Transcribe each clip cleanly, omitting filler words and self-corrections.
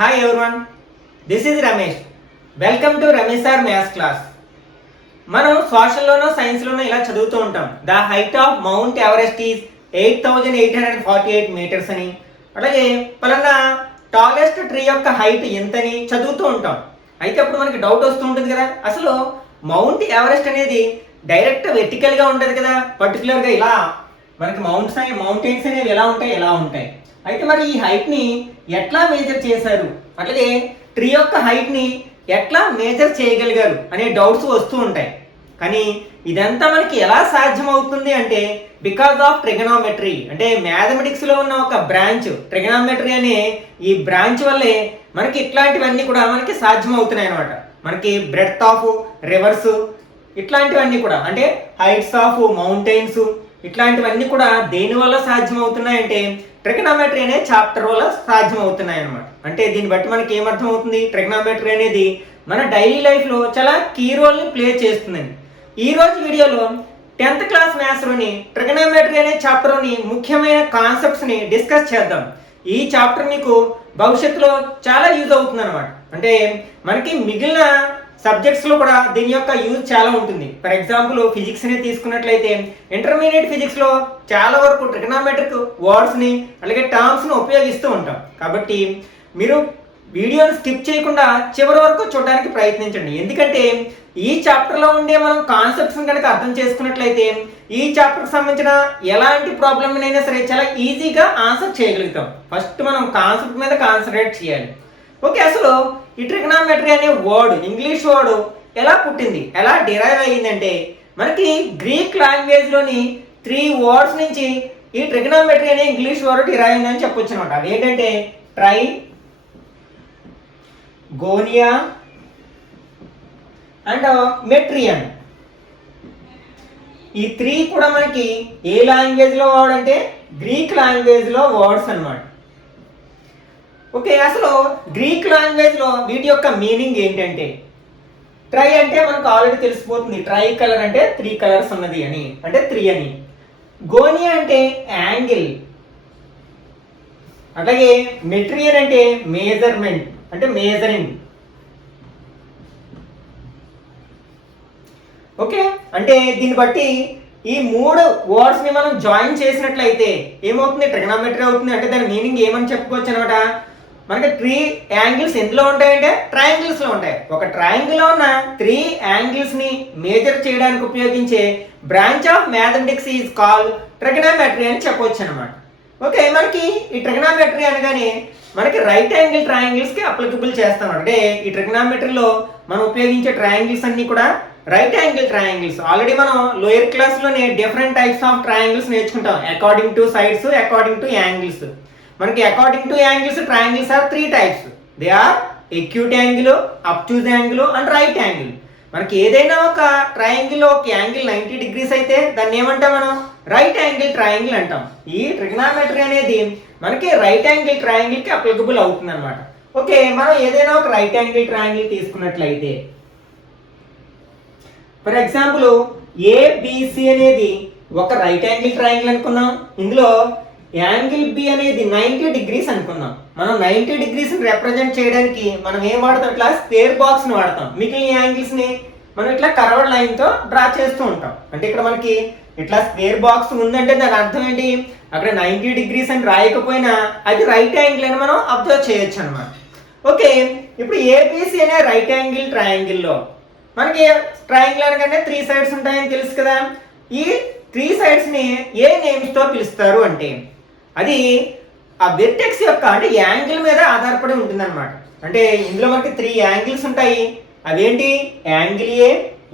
Hi everyone, this is Ramesh. Welcome to Ramesh Sir Maths class. మనం సోషల్లోనో సైన్స్లోనో ఇలా చదువుతూ ఉంటాం. The height of Mount Everest is 8,848 metres అని, అలాగే పలానా టాలెస్ట్ ట్రీ యొక్క హైట్ ఎంతని చదువుతూ ఉంటాం. అయితే అప్పుడు మనకి డౌట్ వస్తూ ఉంటుంది కదా, అసలు మౌంట్ ఎవరెస్ట్ అనేది డైరెక్ట్ వెర్టికల్గా ఉంటుంది కదా, పర్టికులర్గా ఇలా మనకి మౌంటైన్స్ అనేవి ఎలా ఉంటాయి. అయితే మరి ఈ హైట్ని ఎట్లా మేజర్ చేశారు, అట్లాగే ట్రీ యొక్క హైట్ని ఎట్లా మేజర్ చేయగలిగారు అనే డౌట్స్ వస్తూ ఉంటాయి. కానీ ఇదంతా మనకి ఎలా సాధ్యం అవుతుంది అంటే బికాస్ ఆఫ్ ట్రిగనోమెట్రీ, అంటే మ్యాథమెటిక్స్లో ఉన్న ఒక బ్రాంచ్ ట్రిగనోమెట్రీ అనే ఈ బ్రాంచ్ వల్లే మనకి ఇట్లాంటివన్నీ కూడా మనకి సాధ్యం అవుతున్నాయి అనమాట. మనకి బ్రెడ్త్ ఆఫ్ రివర్స్ ఇట్లాంటివన్నీ కూడా, అంటే హైట్స్ ఆఫ్ మౌంటైన్స్ ఇట్లాంటివన్నీ కూడా దేనివల్ల సాధ్యం అవుతున్నాయంటే ట్రిగనోమెట్రీ అనే చాప్టర్ వల్ల సాధ్యం అవుతున్నాయి అనమాట. అంటే దీన్ని బట్టి మనకి ఏమర్థం అవుతుంది, ట్రిగనోమెట్రీ అనేది మన డైలీ లైఫ్లో చాలా కీ రోల్ని ప్లే చేస్తుందండి. ఈ రోజు వీడియోలో 10th క్లాస్ మ్యాథ్స్లోని ట్రిగనోమెట్రీ అనే చాప్టర్లోని ముఖ్యమైన కాన్సెప్ట్స్ని డిస్కస్ చేద్దాం. ఈ చాప్టర్ మీకు భవిష్యత్తులో చాలా యూజ్ అవుతుంది అనమాట. అంటే మనకి మిగిలిన సబ్జెక్ట్స్లో కూడా దీని యొక్క యూజ్ చాలా ఉంటుంది. ఫర్ ఎగ్జాంపుల్ ఫిజిక్స్ని తీసుకున్నట్లయితే ఇంటర్మీడియట్ ఫిజిక్స్లో చాలా వరకు ట్రిగనోమెట్రిక్ వర్డ్స్ని అలాగే టర్మ్స్ని ఉపయోగిస్తూ ఉంటాం. కాబట్టి మీరు వీడియోని స్కిప్ చేయకుండా చివరి వరకు చూడడానికి ప్రయత్నించండి. ఎందుకంటే ఈ చాప్టర్లో ఉండే మనం కాన్సెప్ట్స్ని కనుక అర్థం చేసుకున్నట్లయితే ఈ చాప్టర్కి సంబంధించిన ఎలాంటి ప్రాబ్లమ్నైనా సరే చాలా ఈజీగా ఆన్సర్ చేయగలుగుతాం. ఫస్ట్ మనం కాన్సెప్ట్ మీద కాన్సన్ట్రేట్ చేయాలి. ఓకే, అసలు ఈ ట్రిగనోమెట్రీ అనే వర్డ్, ఇంగ్లీష్ వర్డ్ ఎలా పుట్టింది, ఎలా డిరైవ్ అయ్యిందంటే మనకి గ్రీక్ లాంగ్వేజ్లోని 3 వర్డ్స్ నుంచి ఈ ట్రిగనోమెట్రీ అనే ఇంగ్లీష్ వర్డ్ డిరైవ్ అయిందని చెప్పొచ్చు అనమాట. అవి ఏంటంటే ట్రై, గోనియా అండ్ మెట్రియన్. ఈ 3 కూడా మనకి ఏ లాంగ్వేజ్లో వర్డ్ అంటే గ్రీక్ లాంగ్వేజ్లో వర్డ్స్ అనమాట. ఓకే, అసలు గ్రీక్ లాంగ్వేజ్లో వీటి యొక్క మీనింగ్ ఏంటంటే ట్రై అంటే మనకు ఆల్రెడీ తెలిసిపోతుంది, ట్రై కలర్ అంటే 3 కలర్స్ ఉన్నది అని, అంటే 3 అని. గోనియా అంటే యాంగిల్, అలాగే మెట్రియన్ అంటే మేజర్మెంట్, అంటే మేజరింగ్. ఓకే, అంటే దీన్ని బట్టి ఈ 3 వర్డ్స్ ని మనం జాయిన్ చేసినట్లయితే ఏమవుతుంది, ట్రిగనోమెట్రీ అవుతుంది. అంటే దాని మీనింగ్ ఏమని చెప్పుకోవచ్చు అనమాట. మనకి 3 యాంగిల్స్ ఎందులో ఉంటాయంటే ట్రయాంగిల్స్ లో ఉంటాయి. ఒక ట్రయాంగిల్ లో ఉన్న 3 యాంగిల్స్ ని మేజర్ చేయడానికి ఉపయోగించే branch of mathematics is called trigonometry అని చెప్పొచ్చు అనమాట. ఓకే, మనకి ఈ ట్రిగనోమెట్రీ అనగానే మనకి రైట్ యాంగిల్ ట్రయాంగిల్స్ కి అప్లికబుల్ చేస్తాం. అంటే ఈ ట్రిగనోమెట్రీలో మనం ఉపయోగించే ట్రయాంగిల్స్ అన్ని కూడా రైట్ యాంగిల్ ట్రయాంగిల్స్. ఆల్రెడీ మనం లోయర్ క్లాస్ లోనే డిఫరెంట్ టైప్స్ ఆఫ్ ట్రయాంగిల్స్ నేర్చుకుంటాం, according to sides, according to angles. మనకి according to angles triangles are 3 types. They are acute angle, obtuse angle and right angle. మనకి ఏదైనా ఒక triangle ఒక angle 90 degrees అయితే దాన్ని ఏమంటాం మనం, రైట్ యాంగిల్ ట్రయాంగిల్ అంటాం. ఈ ట్రిగనోమెట్రీ అనేది మనకి రైట్ యాంగిల్ ట్రయాంగిల్ కి అప్లికబుల్ అవుతుంది అనమాట. ఓకే, మనం ఏదైనా ఒక రైట్ యాంగిల్ ట్రయాంగిల్ తీసుకున్నట్లయితే ఫర్ ఎగ్జాంపుల్ ఏబిసి అనేది ఒక రైట్ యాంగిల్ ట్రయాంగిల్ అనుకున్నాం. ఇందులో యాంగిల్ బి అనేది 90 డిగ్రీస్ అనుకున్నాం. మనం 90 డిగ్రీస్ రిప్రజెంట్ చేయడానికి మనం ఏం వాడతాం, ఇట్లా స్క్వేర్ బాక్స్ ని వాడతాం. మిగిలిన యాంగిల్స్ ని మనం ఇట్లా కర్వ్డ్ లైన్ తో డ్రా చేస్తూ ఉంటాం. అంటే ఇక్కడ మనకి ఇట్లా స్క్వేర్ బాక్స్ ఉందంటే దాని అర్థం ఏంటి, అక్కడ 90 డిగ్రీస్ అని రాయకపోయినా అది రైట్ యాంగిల్ అని మనం అబ్జర్వ్ చేయొచ్చు అనమాట. ఓకే, ఇప్పుడు ఏబిసి అనే రైట్ యాంగిల్ ట్రయాంగిల్లో మనకి ట్రయాంగిల్ అనగానే 3 సైడ్స్ ఉంటాయని తెలుసు కదా. ఈ 3 సైడ్స్ ని ఏ నేమ్స్ తో పిలుస్తారు అంటే అది ఆ వెర్టెక్స్ యొక్క, అంటే యాంగిల్ మీద ఆధారపడి ఉంటుంది అనమాట. అంటే ఇందులో మనకి 3 యాంగిల్స్ ఉంటాయి. అవేంటి, angle A,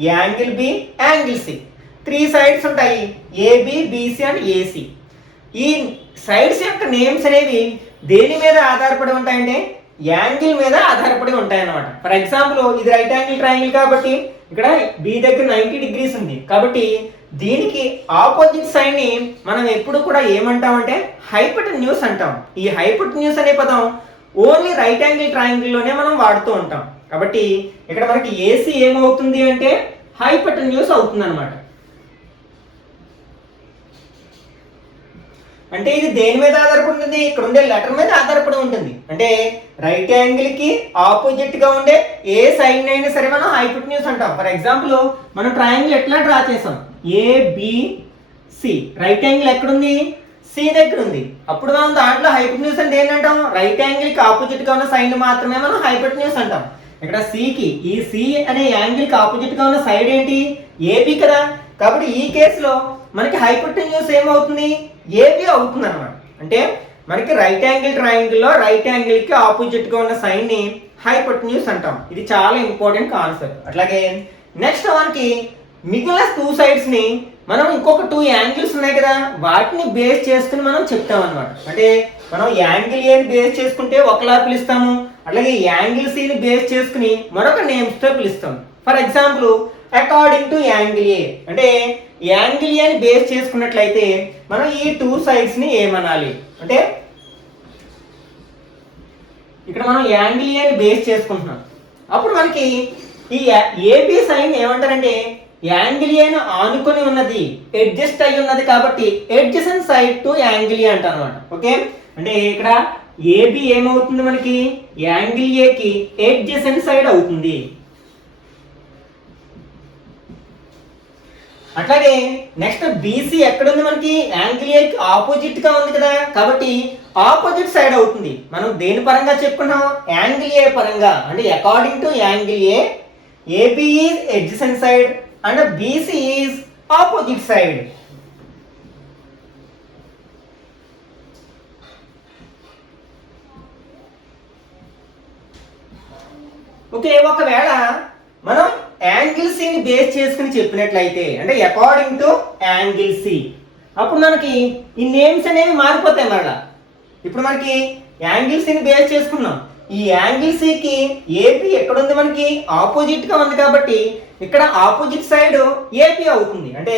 angle B, angle C. 3 sides ఉంటాయి, ఏబి, బిసి అండ్ ఏసి. ఈ సైడ్స్ యొక్క నేమ్స్ అనేవి దేని మీద ఆధారపడి ఉంటాయంటే యాంగిల్ మీద ఆధారపడి ఉంటాయి అన్నమాట. ఫర్ ఎగ్జాంపుల్ ఇది రైట్ యాంగిల్ ట్రయాంగిల్ కాబట్టి ఇక్కడ బి దగ్గర 90 డిగ్రీస్ ఉంది కాబట్టి దీనికి ఆపోజిట్ సైడ్ ని మనం ఎప్పుడు కూడా ఏమంటామంటే హైపోటెన్యూస్ అంటాం. ఈ హైపోటెన్యూస్ అనే పదం ఓన్లీ రైట్ యాంగిల్ ట్రయాంగిల్ లోనే మనం వాడుతూ ఉంటాం. కాబట్టి ఇక్కడ మనకి ఏసీ ఏమవుతుంది అంటే హైపోటెన్యూస్ అవుతుంది అనమాట. అంటే ఇది దేని మీద ఆధారపడి ఉంటుంది? ఇక్కడ ఉండే లెటర్ మీద ఆధారపడి ఉంటుంది. అంటే రైట్ యాంగిల్ కి ఆపోజిట్ గా ఉండే ఏ సైడ్ అయినా సరే మనం హైపోటెన్యూస్ అంటాం. ఫర్ ఎగ్జాంపుల్ మనం ట్రయాంగిల్ ఎట్లా డ్రా చేసాం, ఏబిసి. రైట్ యాంగిల్ ఎక్కడుంది? సి దగ్గర ఉంది. అప్పుడు మనం దాంట్లో హైపోటెన్యూస్ అంటే ఏంటంటాం? రైట్ యాంగిల్ కి ఆపోజిట్ గా ఉన్న సైడ్ మాత్రమే మనం హైపోటెన్యూస్ అంటాం. ఇక్కడ సికి, ఈ సి అనే యాంగిల్ కి ఆపోజిట్ గా ఉన్న సైడ్ ఏంటి? ఏబి కదా. కాబట్టి ఈ కేసులో మనకి హైపోటెన్యూస్ ఏమవుతుంది? ఏబి అవుతుంది అనమాట. అంటే మనకి రైట్ యాంగిల్ ట్రయాంగిల్ లో రైట్ యాంగిల్ కి ఆపోజిట్ గా ఉన్న సైడ్ ని హైపోటెన్యూస్ అంటాం. ఇది చాలా ఇంపార్టెంట్ కాన్సెప్ట్. అట్లాగే నెక్స్ట్ మనకి మిగిలిన టూ సైడ్స్ ని మనం ఇంకొక టూ యాంగిల్స్ ఉన్నాయి కదా, వాటిని బేస్ చేసుకుని మనం చెప్తాం అనమాట. అంటే మనం యాంగిల్ ఏని బేస్ చేసుకుంటే ఒకలా పిలుస్తాము, అలాగే యాంగిల్ సిని బేస్ చేసుకుని మరొక నేమ్స్ తో పిలుస్తాం. For example according to angle ఏ, అంటే యాంగిల్ ఏని బేస్ చేసుకున్నట్లయితే మనం ఈ టూ సైడ్స్ ని ఏమనాలి అంటే, ఇక్కడ మనం యాంగిల్ ఏని బేస్ చేసుకుంటున్నాం. అప్పుడు మనకి ఈ ఏబి సైడ్ ఏమంటారంటే యాంగిల్ ఏను ఆనుకొని ఉన్నది, అడ్జస్ట్ అయి ఉన్నది, కాబట్టి అడ్జసెంట్ సైడ్ టు యాంగిల్ ఏ అంటారు అనమాట. ఓకే, అంటే ఇక్కడ ఏబి ఏమవుతుంది? మనకి యాంగిల్ ఏకి అడ్జసెంట్ సైడ్ అవుతుంది. అట్లాగే నెక్స్ట్ బీసీ ఎక్కడుంది? మనకి యాంగిల్ ఏకి ఆపోజిట్ గా ఉంది కదా, కాబట్టి ఆపోజిట్ సైడ్ అవుతుంది. మనం దేని పరంగా చెప్పుకున్నాం? యాంగిల్ ఏ పరంగా. అంటే according to angle A, AB is adjacent side and BC is opposite side. Okay, ఒకవేళ మనం యాంగిల్ సి ని బేస్ చేసుకుని చెప్పినట్లయితే అంటే అకార్డింగ్ టు యాంగిల్ సి, అప్పుడు మనకి ఈ నేమ్స్ అనేవి మారిపోతాయి మరలా. ఇప్పుడు మనకి యాంగిల్ సి ని బేస్ చేసుకున్నాం. ఈ యాంగిల్ సి కి ఏపీ ఎక్కడుంది? మనకి ఆపోజిట్ గా ఉంది, కాబట్టి ఇక్కడ ఆపోజిట్ సైడ్ ఏపీ అవుతుంది. అంటే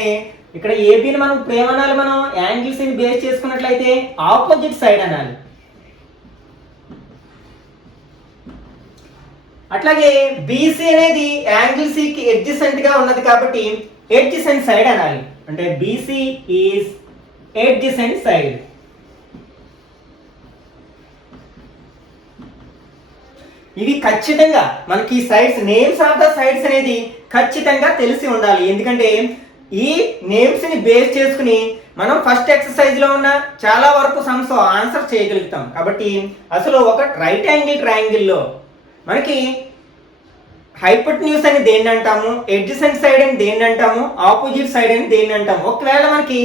ఇక్కడ ఏపీని మనం ఇప్పుడు ఏమనాలి? మనం యాంగిల్ సి ని బేస్ చేసుకున్నట్లయితే ఆపోజిట్ సైడ్ అనాలి. అట్లాగే బీసీ అనేది యాంగిల్ సి కి అడ్జసెంట్ గా ఉన్నది, కాబట్టి అడ్జసెంట్ సైడ్ అనాలి. అంటే బీసీ ఈజ్ అడ్జసెంట్ సైడ్. ఇవి ఖచ్చితంగా మనకి sides, names of the sides అనేది ఖచ్చితంగా తెలిసి ఉండాలి. ఎందుకంటే ఈ నేమ్స్ ని బేస్ చేసుకుని మనం ఫస్ట్ ఎక్సర్సైజ్ లో ఉన్న చాలా వరకు సమ్స్ ఆన్సర్ చేయగలుగుతాం. కాబట్టి అసలు ఒక రైట్ యాంగిల్ ట్రయాంగిల్ లో మనకి హైపోటెన్యూస్ అని దేన్ని అంటాము, అడ్జసెంట్ సైడ్ అని దేన్ని అంటాము, ఆపోజిట్ సైడ్ అని దేన్ని అంటాము. ఒకవేళ మనకి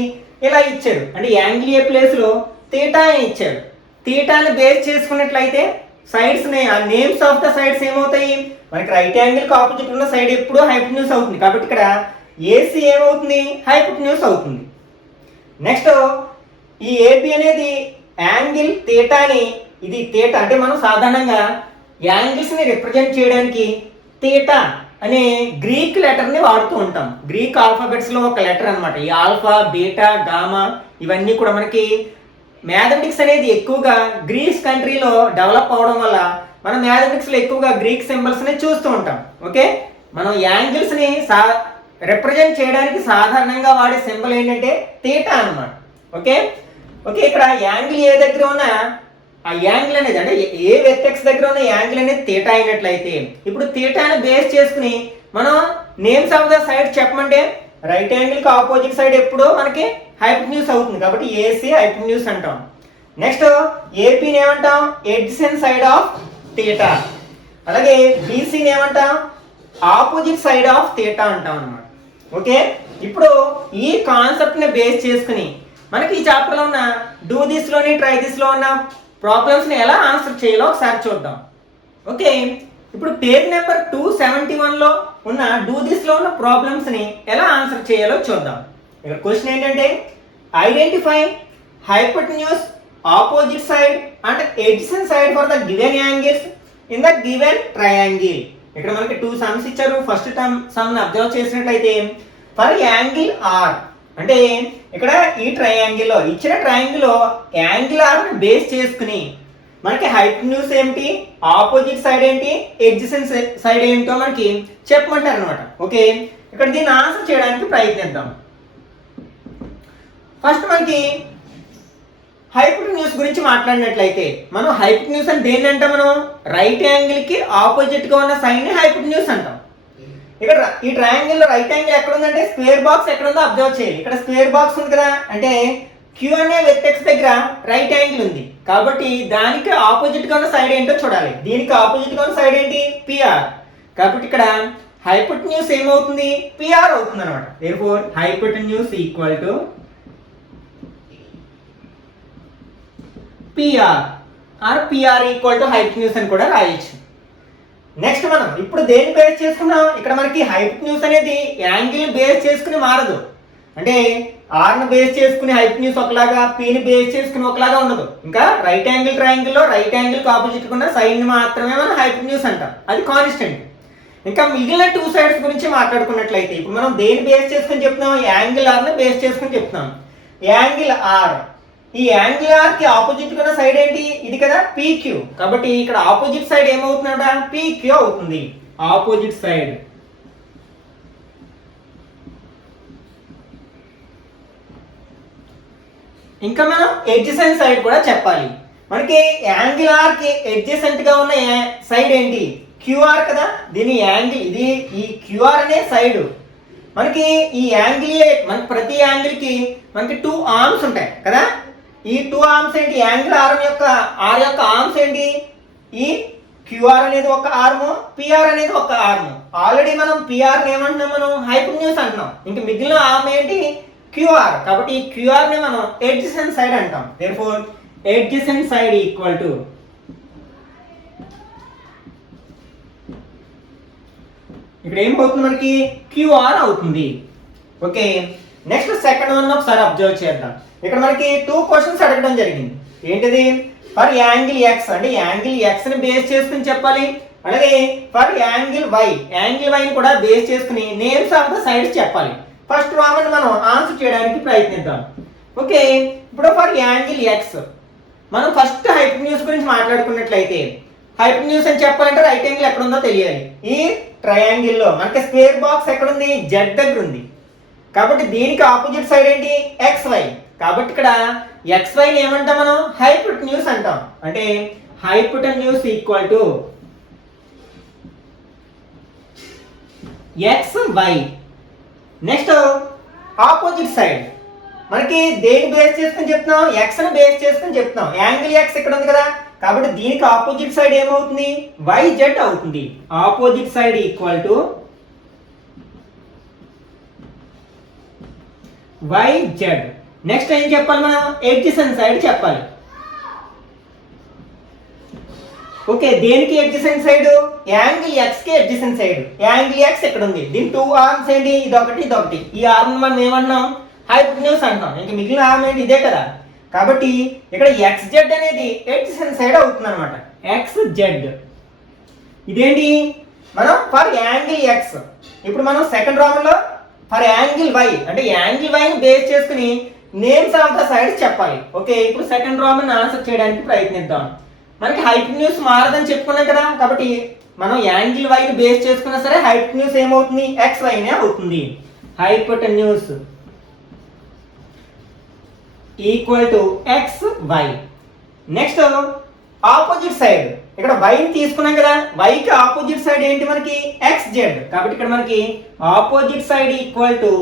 ఇలా ఇచ్చారు అంటే యాంగిల్ ఏ ప్లేస్ లో థీటా అని ఇచ్చాడు, థీటాని బేస్ చేసుకున్నట్లయితే sides names of the sides ఏమవుతాయి? మనకి రైట్ యాంగిల్ కి ఆపోజిట్ ఉన్న సైడ్ ఎప్పుడూ హైపోటెన్యూస్ అవుతుంది, కాబట్టి ఇక్కడ ఏసీ ఏమవుతుంది? హైపోటెన్యూస్ అవుతుంది. నెక్స్ట్ ఈ ఏబి అనేది యాంగిల్ థీటాని, ఇది థీటా అంటే మనం సాధారణంగా యాంగిల్స్ ని రిప్రజెంట్ చేయడానికి థీటా అనే గ్రీక్ లెటర్ ని వాడుతూ ఉంటాం. గ్రీక్ ఆల్ఫాబెట్స్ లో ఒక లెటర్ అన్నమాట. ఈ ఆల్ఫా, బీటా, గామా ఇవన్నీ కూడా మనకి మ్యాథమెటిక్స్ అనేది ఎక్కువగా గ్రీస్ కంట్రీలో డెవలప్ అవడం వల్ల మనం మ్యాథమెటిక్స్ లో ఎక్కువగా గ్రీక్ సింబల్స్ ని చూస్తూ ఉంటాం. ఓకే, మనం యాంగిల్స్ ని రిప్రజెంట్ చేయడానికి సాధారణంగా వాడే సింబల్ ఏంటంటే థీటా అన్నమాట. ఓకే ఓకే, ఇక్కడ యాంగిల్ ఏ దగ్గర ఉన్న ఆ యాంగిల్ అనేది అంటే ఏ వెర్టెక్స్ దగ్గర ఉన్న యాంగిల్ అనేది థీటా అయినట్లయితే, ఇప్పుడు థీటాని బేస్ చేసుకుని మనం నేమ్స్ ఆఫ్ ద సైడ్ చెప్పమంటే రైట్ యాంగిల్ కి ఆపోజిట్ సైడ్ ఎప్పుడూ మనకి హైపోటెన్యూస్ అవుతుంది, కాబట్టి ఏసీ హైపోటెన్యూస్ అంటాం. నెక్స్ట్ ఏపీని ఏమంటాం? Adjacent side of theta. అలాగే బీసీని ఏమంటాం? ఆపోజిట్ సైడ్ ఆఫ్ థీటా అంటాం అన్నమాట. ఓకే, ఇప్పుడు ఈ కాన్సెప్ట్ ని బేస్ చేసుకుని మనకి ఈ చాప్టర్ లో ఉన్న డూ దిస్ లోని ట్రై దిస్ లో ఉన్న ప్రాబ్లమ్స్ ని ఎలా ఆన్సర్ చేయాలో ఒకసారి చూద్దాం. ఓకే, ఇప్పుడు పేజ్ నెంబర్ 271 లో ఉన్న డూ దిస్ లో ఉన్న ప్రాబ్లమ్స్ ని ఎలా ఆన్సర్ చేయాలో చూద్దాం. ఇక్కడ క్వశ్చన్ ఏంటంటే identify hypotenuse, opposite side and adjacent side for the given angles in the given triangle. ఇక్కడ మనకి 2 సమ్స్ ఇచ్చారు. ఫస్ట్ సమ్ ని అబ్జర్వ్ చేసినట్లయితే ఫర్ యాంగిల్ ఆర్, అంటే ఇక్కడ ఈ ట్రయాంగిల్ లో ఇచ్చిన ట్రయాంగిల్ లో యాంగిల్ ఆర్ ని బేస్ చేసుకుని మనకి హైపోటెన్యూస్ ఏమిటి, ఆపోజిట్ సైడ్ ఏంటి, అడ్జసెంట్ సైడ్ ఏంటో మనకి చెప్పమంటారు అనమాట. ఓకే, ఇక్కడ దీన్ని ఆన్సర్ చేయడానికి ప్రయత్నిద్దాం. ఫస్ట్ మనకి హైపోటెన్యూస్ గురించి మాట్లాడినట్లయితే మనం హైపోటెన్యూస్ అని దేన్ని అంటాం? మనం రైట్ యాంగిల్ కి ఆపోజిట్ గా ఉన్న సైన్ ని హైపోటెన్యూస్ అంటాం. ఇక్కడ ఈ ట్రయాంగిల్ లో రైట్ యాంగిల్ ఎక్కడ ఉందంటే స్క్వేర్ బాక్స్ ఎక్కడ ఉందో అబ్జర్వ్ చేయాలి. ఇక్కడ స్క్వేర్ బాక్స్ ఉంది కదా, అంటే క్యూ అనే వెర్టెక్స్ దగ్గర రైట్ యాంగిల్ ఉంది కాబట్టి దానికి ఆపోజిట్ గా ఉన్న సైడ్ ఏంటో చూడాలి. దీనికి ఆపోజిట్ గా ఉన్న సైడ్ ఏంటి? పిఆర్. కాబట్టి ఇక్కడ హైపోటెన్యూస్ ఏమవుతుంది? పిఆర్ అవుతుంది అనమాట. Therefore hypotenuse equal to PR or PR equal to hypotenuse అని కూడా రాయొచ్చు. నెక్స్ట్ మనం ఇప్పుడు దేన్ని బేస్ చేసుకున్నాం? ఇక్కడ మనకి హైపోటెన్యూస్ అనేది యాంగిల్ బేస్ చేసుకుని మారదు. అంటే ఆర్ ని బేస్ చేసుకుని హైపోటెన్యూస్ ఒకలాగా, పి ని బేస్ చేసుకుని ఒకలాగా ఉండదు. ఇంకా రైట్ యాంగిల్ ట్రయాంగిల్ లో రైట్ యాంగిల్ కి ఆపోజిట్ ఉన్న సైడ్ ని మాత్రమే మనం హైపోటెన్యూస్ అంటాం. అది కాన్స్టెంట్. ఇంకా మిగిలిన టూ సైడ్స్ గురించి మాట్లాడుకున్నట్లయితే ఇప్పుడు మనం దేని బేస్ చేసుకుని చెప్తున్నాం? యాంగిల్ ఆర్ ని బేస్ చేసుకుని చెప్తున్నాం. యాంగిల్ ఆర్, ఈ యాంగిల్ ఆర్ కి ఆపోజిట్ ఉన్న సైడ్ ఏంటి? ఇది కదా PQ. కాబట్టి ఇక్కడ ఆపోజిట్ సైడ్ ఏమవుతుందంట? PQ అవుతుంది. Opposite side. ఇంకా మనం ఎడ్జసెంట్ సైడ్ కూడా చెప్పాలి. మనకి యాంగిల్ ఆర్ కి ఎడ్జసెంట్ గా ఉన్న సైడ్ ఏంటి? QR కదా. దీని యాంగిల్ ఇది, ఈ QR అనే సైడ్. మనకి ఈ యాంగిల్ మనకి ప్రతి యాంగిల్ కి మనకి 2 ఆర్మ్స్ ఉంటాయి కదా. ఈ 2 ఆర్మ్స్ ఏంటి? యాంగిల్ ఆర్మ్ యొక్క ఆర్మ్స్ ఏంటి? ఈ QR అనేది ఒక ఆర్మ్, PR అనేది ఒక ఆర్మ్. ఆల్రెడీ మనం PR ని ఏమంటున్నాం? మనం హైపోటెన్యూస్ అంటున్నాం. ఇంకా మిగిలిన ఆర్మ్ ఏంటి? QR. కాబట్టి ఈ QR ని మనం ఎడ్జసెంట్ సైడ్ అంటాం. Therefore adjacent side equal to ఇక్కడ ఏమవుతుంది? మనకి QR అవుతుంది. ఓకే, నెక్స్ట్ సెకండ్ వన్ ఒకసారి అబ్జర్వ్ చేద్దాం. ఇక్కడ మనకి 2 క్వశ్చన్స్ అడగడం జరిగింది. ఏంటిది? ఫర్ యాంగిల్ X అంటే యాంగిల్ X ని బేస్ చేసుకుని చెప్పాలి. అలాగే for angle Y, angle Y ని కూడా బేస్ చేసుకుని నేమ్స్ ఆఫ్ ద సైడ్స్ చెప్పాలి. ఫస్ట్ రామన్ మనం ఆన్సర్ చేయడానికి ప్రయత్నిద్దాం. ఓకే, ఇప్పుడు ఫర్ యాంగిల్ X మనం ఫస్ట్ హైపోటెన్యూస్ గురించి మాట్లాడుకున్నట్లయితే హైపోటెన్యూస్ అని చెప్పాలంటే రైట్ యాంగిల్ ఎక్కడ ఉందో తెలియాలి. ఈ ట్రయాంగిల్ లో మనకి స్క్వేర్ బాక్స్ ఎక్కడ ఉంది? Z దగ్గర ఉంది. కాబట్టి దీనికి ఆపోజిట్ సైడ్ ఏంటి? XY. కాబట్టి ఇక్కడ XY ని ఏమంటాం? మనం హైపోటెన్యూస్ అంటాం. అంటే hypotenuse equal to XY. Next opposite side మనకి దేని బేస్ చేసుకుని చెప్తున్నాం? X ని బేస్ చేసుకుని చెప్తున్నాం. యాంగిల్ X ఇక్కడ ఉంది కదా. కాబట్టి దీనికి ఆపోజిట్ సైడ్ ఏమవుతుంది? YZ అవుతుంది. Opposite side equal to YZ. Next ఏం చెప్పాలి? మనం ఎడ్జసెంట్ సైడ్ చెప్పాలి. ఓకే, దేనికి ఎడ్జసెంట్ సైడ్? యాంగిల్ X కి ఎడ్జసెంట్ సైడ్. యాంగిల్ X ఎక్కడ ఉంది? దీని 2 ఆర్మ్స్ ఏంటి? ఇదొకటి ఇదొకటి. ఈ ఆర్మ్ మనం ఏమన్నాం? హైపోటెన్యూస్ అంటాం. ఇంకా మిగిలిన ఆర్మ్ ఏంటి? ఇదే కదా. కాబట్టి ఇక్కడ XZ అనేది ఎడ్జసెంట్ సైడ్ అవుతుంది అనమాట. XZ ఇదేంటి? మనం ఫర్ యాంగిల్ X. ఇప్పుడు మనం సెకండ్ రామన్ లో ఫర్ యాంగిల్ Y అంటే యాంగిల్ Y ని బేస్ చేసుకుని నేమ్స్ ఆఫ్ ద సైడ్స్ చెప్పాలి. ఓకే, ఇప్పుడు సెకండ్ రామన్ ఆన్సర్ చేయడానికి ప్రయత్నిద్దాం. మనకి హైపోటెన్యూస్ మారదని చెప్పుకున్నాం కదా. కాబట్టి మనం యాంగిల్ Y ని బేస్ చేసుకున్నా సరే హైపోటెన్యూస్ ఏమవుతుంది? XY నే అవుతుంది. Hypotenuse equal to XY. Next opposite side ఇక్కడ Y ని తీసుకున్నాం కదా. Y కి ఆపోజిట్ సైడ్ ఏంటి? మనకి XZ. కాబట్టి ఇక్కడ మనకి ఆపోజిట్ సైడ్ ఈక్వల్ టు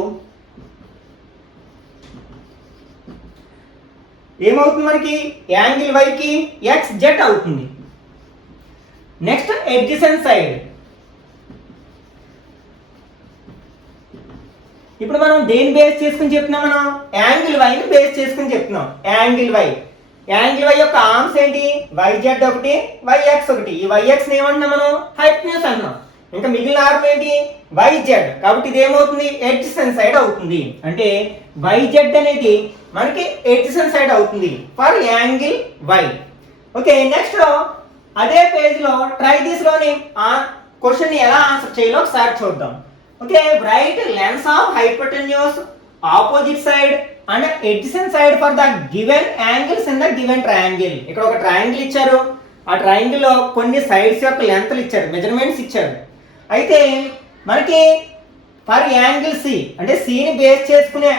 ఏమవుతుంది? మనకి యాంగిల్ Y కి XZ అవుతుంది. Next adjacent side. ఇప్పుడు మనం దేని బేస్ చేసుకుని చెప్తున్నాం? మనం యాంగిల్ Y ని బేస్ చేసుకుని చెప్తున్నాం. యాంగిల్ Y యొక్క ఆర్మ్స్ ఏంటి? YZ ఒకటి, YX ఒకటి. ఈ YX ని ఏమంటున్నాం? మనం హైపోటెన్యూస్ అంటున్నాం. ఇంకా మిగిలిన ఆర్మ్ ఏంటి? YZ. కాబట్టి ఇది ఏమవుతుంది? ఎడ్జసెంట్ సైడ్ అవుతుంది. అంటే YZ అనేది మనకి ఎడ్జసెంట్ సైడ్ అవుతుంది for angle Y. Okay, next అదే పేజ్ లో ట్రై దిస్ లోని క్వశ్చన్ ని ఎలా ఆన్సర్ చేయాలో ఒకసారి చూద్దాం. Okay, right lens of hypotenuse opposite side and adjacent side for the given angles in the given triangle. ఇక్కడ ఒక ట్రయాంగిల్ ఇచ్చారు. ఆ ట్రయాంగిల్ లో కొన్ని సైడ్స్ యొక్క లెంత్లు ఇచ్చారు, మెజర్మెంట్స్ ఇచ్చారు. అయితే మనకి ఫర్ యాంగిల్ C అంటే C ని బేస్ చేసుకునే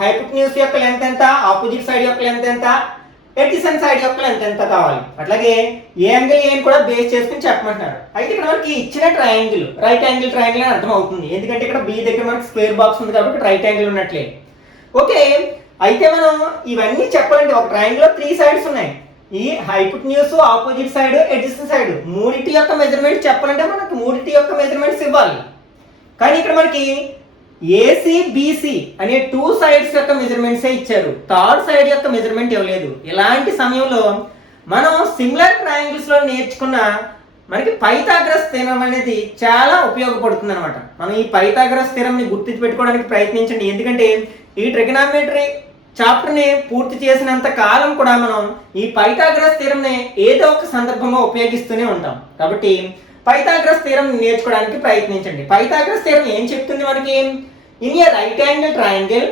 హైపోటెన్యూస్ యొక్క లెంత్ ఎంత, ఆపోజిట్ సైడ్ యొక్క లెంత్ ఎంత, ఎడ్జసెంట్ సైడ్ యొక్క లెంత్ ఎంత కావాలి. అట్లాగే ఏ యాంగిల్ ఏ కూడా బేస్ చేసుకుని చెప్పమంటున్నారు. అయితే ఇక్కడ మనకి ఇచ్చిన ట్రయాంగిల్ రైట్ యాంగిల్ ట్రయాంగిల్ అని అర్థం అవుతుంది, ఎందుకంటే ఇక్కడ బి దగ్గర మనకి స్క్వేర్ బాక్స్ ఉంది కాబట్టి రైట్ యాంగిల్ ఉన్నట్లే. ఓకే, అయితే మనం ఇవన్నీ చెప్పాలంటే ఒక ట్రయాంగిల్ లో 3 సైడ్స్ ఉన్నాయి. ఈ hypotenuse, opposite side, adjacent side మూడింటి యొక్క మెజర్మెంట్స్ చెప్పాలంటే మనకి మూడింటి యొక్క మెజర్మెంట్స్ ఇవ్వాలి. కానీ ఇక్కడ మనకి ఏసీ బీసీ అనే 2 సైడ్స్ యొక్క మెజర్మెంట్సే ఇచ్చారు, థర్డ్ సైడ్ యొక్క మెజర్మెంట్ ఇవ్వలేదు. ఇలాంటి సమయంలో మనం సిమిలర్ ట్రయాంగిల్స్ లో నేర్చుకున్న మనకి పైథాగరస్ థీరం అనేది చాలా ఉపయోగపడుతుంది అనమాట. మనం ఈ పైథాగరస్ థీరంని గుర్తు పెట్టుకోవడానికి ప్రయత్నించండి, ఎందుకంటే ఈ ట్రిగనామెట్రీ చాప్టర్ ని పూర్తి చేసినంత కాలం కూడా మనం ఈ పైథాగరస్ థీరంని ఏదో ఒక సందర్భంలో ఉపయోగిస్తూనే ఉంటాం. కాబట్టి పైథాగరస్ థీరం నేర్చుకోవడానికి ప్రయత్నించండి. పైథాగరస్ థీరం ఏం చెప్తుంది మనకి? In a right angle triangle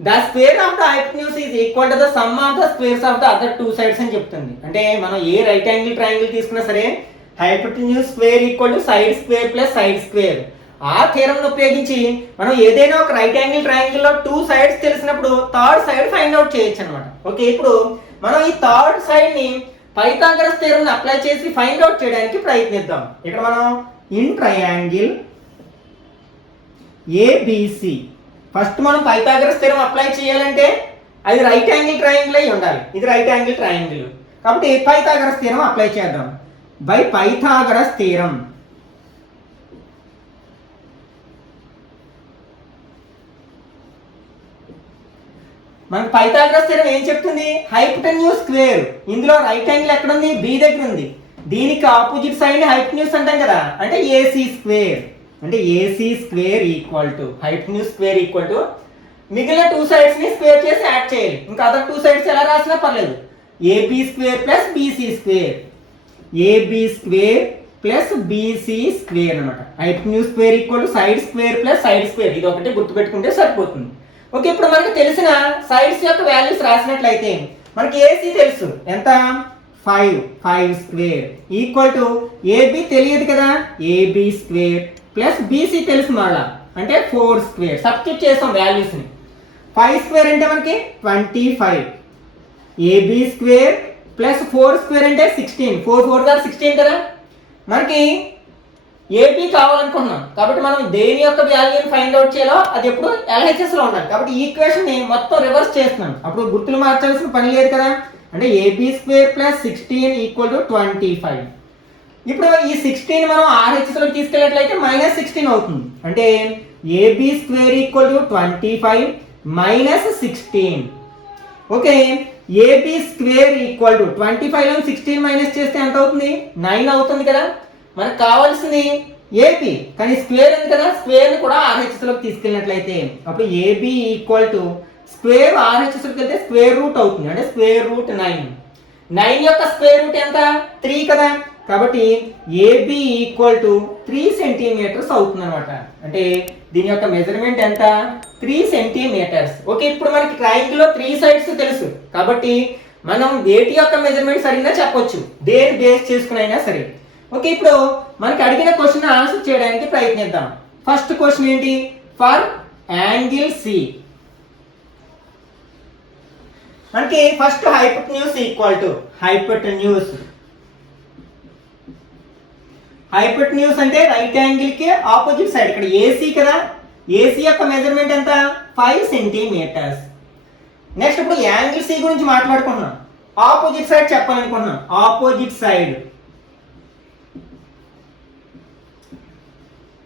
the square of the hypotenuse is equal to the sum of the squares of the other 2 sides అని చెప్తుంది. అంటే మనం ఏ రైట్ యాంగిల్ ట్రయాంగిల్ తీసుకున్నా సరే hypotenuse square equal to side square plus side square, ఆ థీరంను ఉపయోగించి మనం ఏదైనా ఒక రైట్ యాంగిల్ ట్రయాంగిల్ లో 2 సైడ్స్ తెలిసినప్పుడు థర్డ్ సైడ్ ఫైండ్ అవుట్ చేయొచ్చు అనమాట. ఓకే, ఇప్పుడు మనం ఈ థర్డ్ సైడ్ ని పైథాగరస్ థీరం అప్లై చేసి ఫైండ్ అవుట్ చేయడానికి ప్రయత్నిద్దాం. ఇక్కడ మనం ఇన్ ట్రయాంగిల్ ఏబిసి ఫస్ట్ మనం పైథాగరస్ థీరం అప్లై చేయాలంటే అది రైట్ యాంగిల్ ట్రయాంగిల్ అయి ఉండాలి. ఇది రైట్ యాంగిల్ ట్రయాంగిల్ కాబట్టి పైథాగరస్ థీరం అప్లై చేద్దాం. బై పైథాగరస్ థీరం మనకి పైథాగరస్ థీరం ఏం చెప్తుంది? హైపోటెన్యూస్ స్క్వేర్, ఇందులో రైట్ యాంగిల్ ఎక్కడ ఉంది? బి దగ్గర ఉంది. దీనికి ఆపోజిట్ సైడ్ ని హైపోటెన్యూస్ అంటాం కదా, అంటే ఏసీ స్క్వేర్, అంటే AC square equal to hypotenuse square equal to మిగిలిన 2 సైడ్స్ ని స్క్వేర్ చేసి యాడ్ చేయాలి. ఇంకా అదర్ 2 సైడ్స్ ఎలా రాసినా పర్లేదు. AB square plus BC square, AB square plus BC square అనమాట. Hypotenuse square equal to side square plus side square, ఇది ఒకటి గుర్తుపెట్టుకుంటే సరిపోతుంది. ఓకే, ఇప్పుడు మనకు తెలిసిన సైడ్స్ యొక్క వాల్యూస్ రాసినట్లయితే మనకి ఏసీ తెలుసు ఎంత? 5 స్క్వేర్ ఈక్వల్ టు ఏబి తెలియదు కదా, ఏబి స్క్వేర్ ప్లస్ బీసీ తెలుసు మళ్ళా అంటే 4 స్క్వేర్. సబ్స్టిట్యూట్ చేసాం వాల్యూస్ ని. 5 స్క్వేర్ అంటే మనకి 25, ఏబి స్క్వేర్ ప్లస్ 4 స్క్వేర్ అంటే 16, 4 4 16 కదా. మనకి ఏపీ కావాలనుకున్నాం కాబట్టి మనం దేని యొక్క వాల్యూని ఫైండ్ అవుట్ చేయాలో అది ఎప్పుడు ఎల్హెచ్ఎస్ లో ఉండాలి. కాబట్టి ఈ ఈక్వేషన్ ని మొత్తం రివర్స్ చేస్తున్నాను, అప్పుడు గుర్తులు మార్చాల్సిన పని లేదు కదా. అంటే AB square plus 16 equal to 25. ఇప్పుడు ఈ 16 మనం ఆర్హెచ్ఎస్ లో తీసుకెళ్ళినట్లయితే -16 అవుతుంది. అంటే AB square equal to 25 minus 16. Okay, AB square equal to 25 లో 16 మైనస్ చేస్తే ఎంత అవుతుంది? 9 అవుతుంది కదా. మనకు కావాల్సింది ఏపీ, కానీ స్క్వేర్ ఉంది కదా, స్క్వేర్ ని కూడా ఆర్హెచ్ఎస్ లోకి తీసుకెళ్ళినట్లయితే అప్పుడు AB equal to square RHS లోకి వెళ్తే స్క్వేర్ రూట్ అవుతుంది, అంటే స్క్వేర్ రూట్ 9. 9 యొక్క స్క్వేర్ రూట్ ఎంత? 3 కదా. కాబట్టి ఏబీ ఈక్వల్ టు 3 సెంటీమీటర్స్ అవుతుంది అనమాట. అంటే దీని యొక్క మెజర్మెంట్ ఎంత? 3 సెంటీమీటర్స్. ఓకే, ఇప్పుడు మనకి ట్రయాంగిల్ లో 3 సైడ్స్ తెలుసు కాబట్టి మనం వేటి యొక్క మెజర్మెంట్స్ అడిగినా చెప్పొచ్చు, దేని బేస్ చేసుకుని అయినా సరే. ఓకే, ఇప్పుడు మనకి అడిగిన క్వశ్చన్ ఆన్సర్ చేయడానికి ప్రయత్నిద్దాం. ఫస్ట్ క్వశ్చన్ ఏంటి? ఫర్ యాంగిల్ సి మనకి first hypotenuse equal to hypotenuse అంటే రైట్ యాంగిల్ కి ఆపోజిట్ సైడ్, ఇక్కడ ఏసీ కదా, ఏసీ యొక్క మెజర్మెంట్ ఎంత? 5 సెంటీమీటర్స్. నెక్స్ట్ ఇప్పుడు యాంగిల్ సి గురించి మాట్లాడుకుంటున్నాం, ఆపోజిట్ సైడ్ చెప్పాలనుకుంటున్నాం. ఆపోజిట్ సైడ్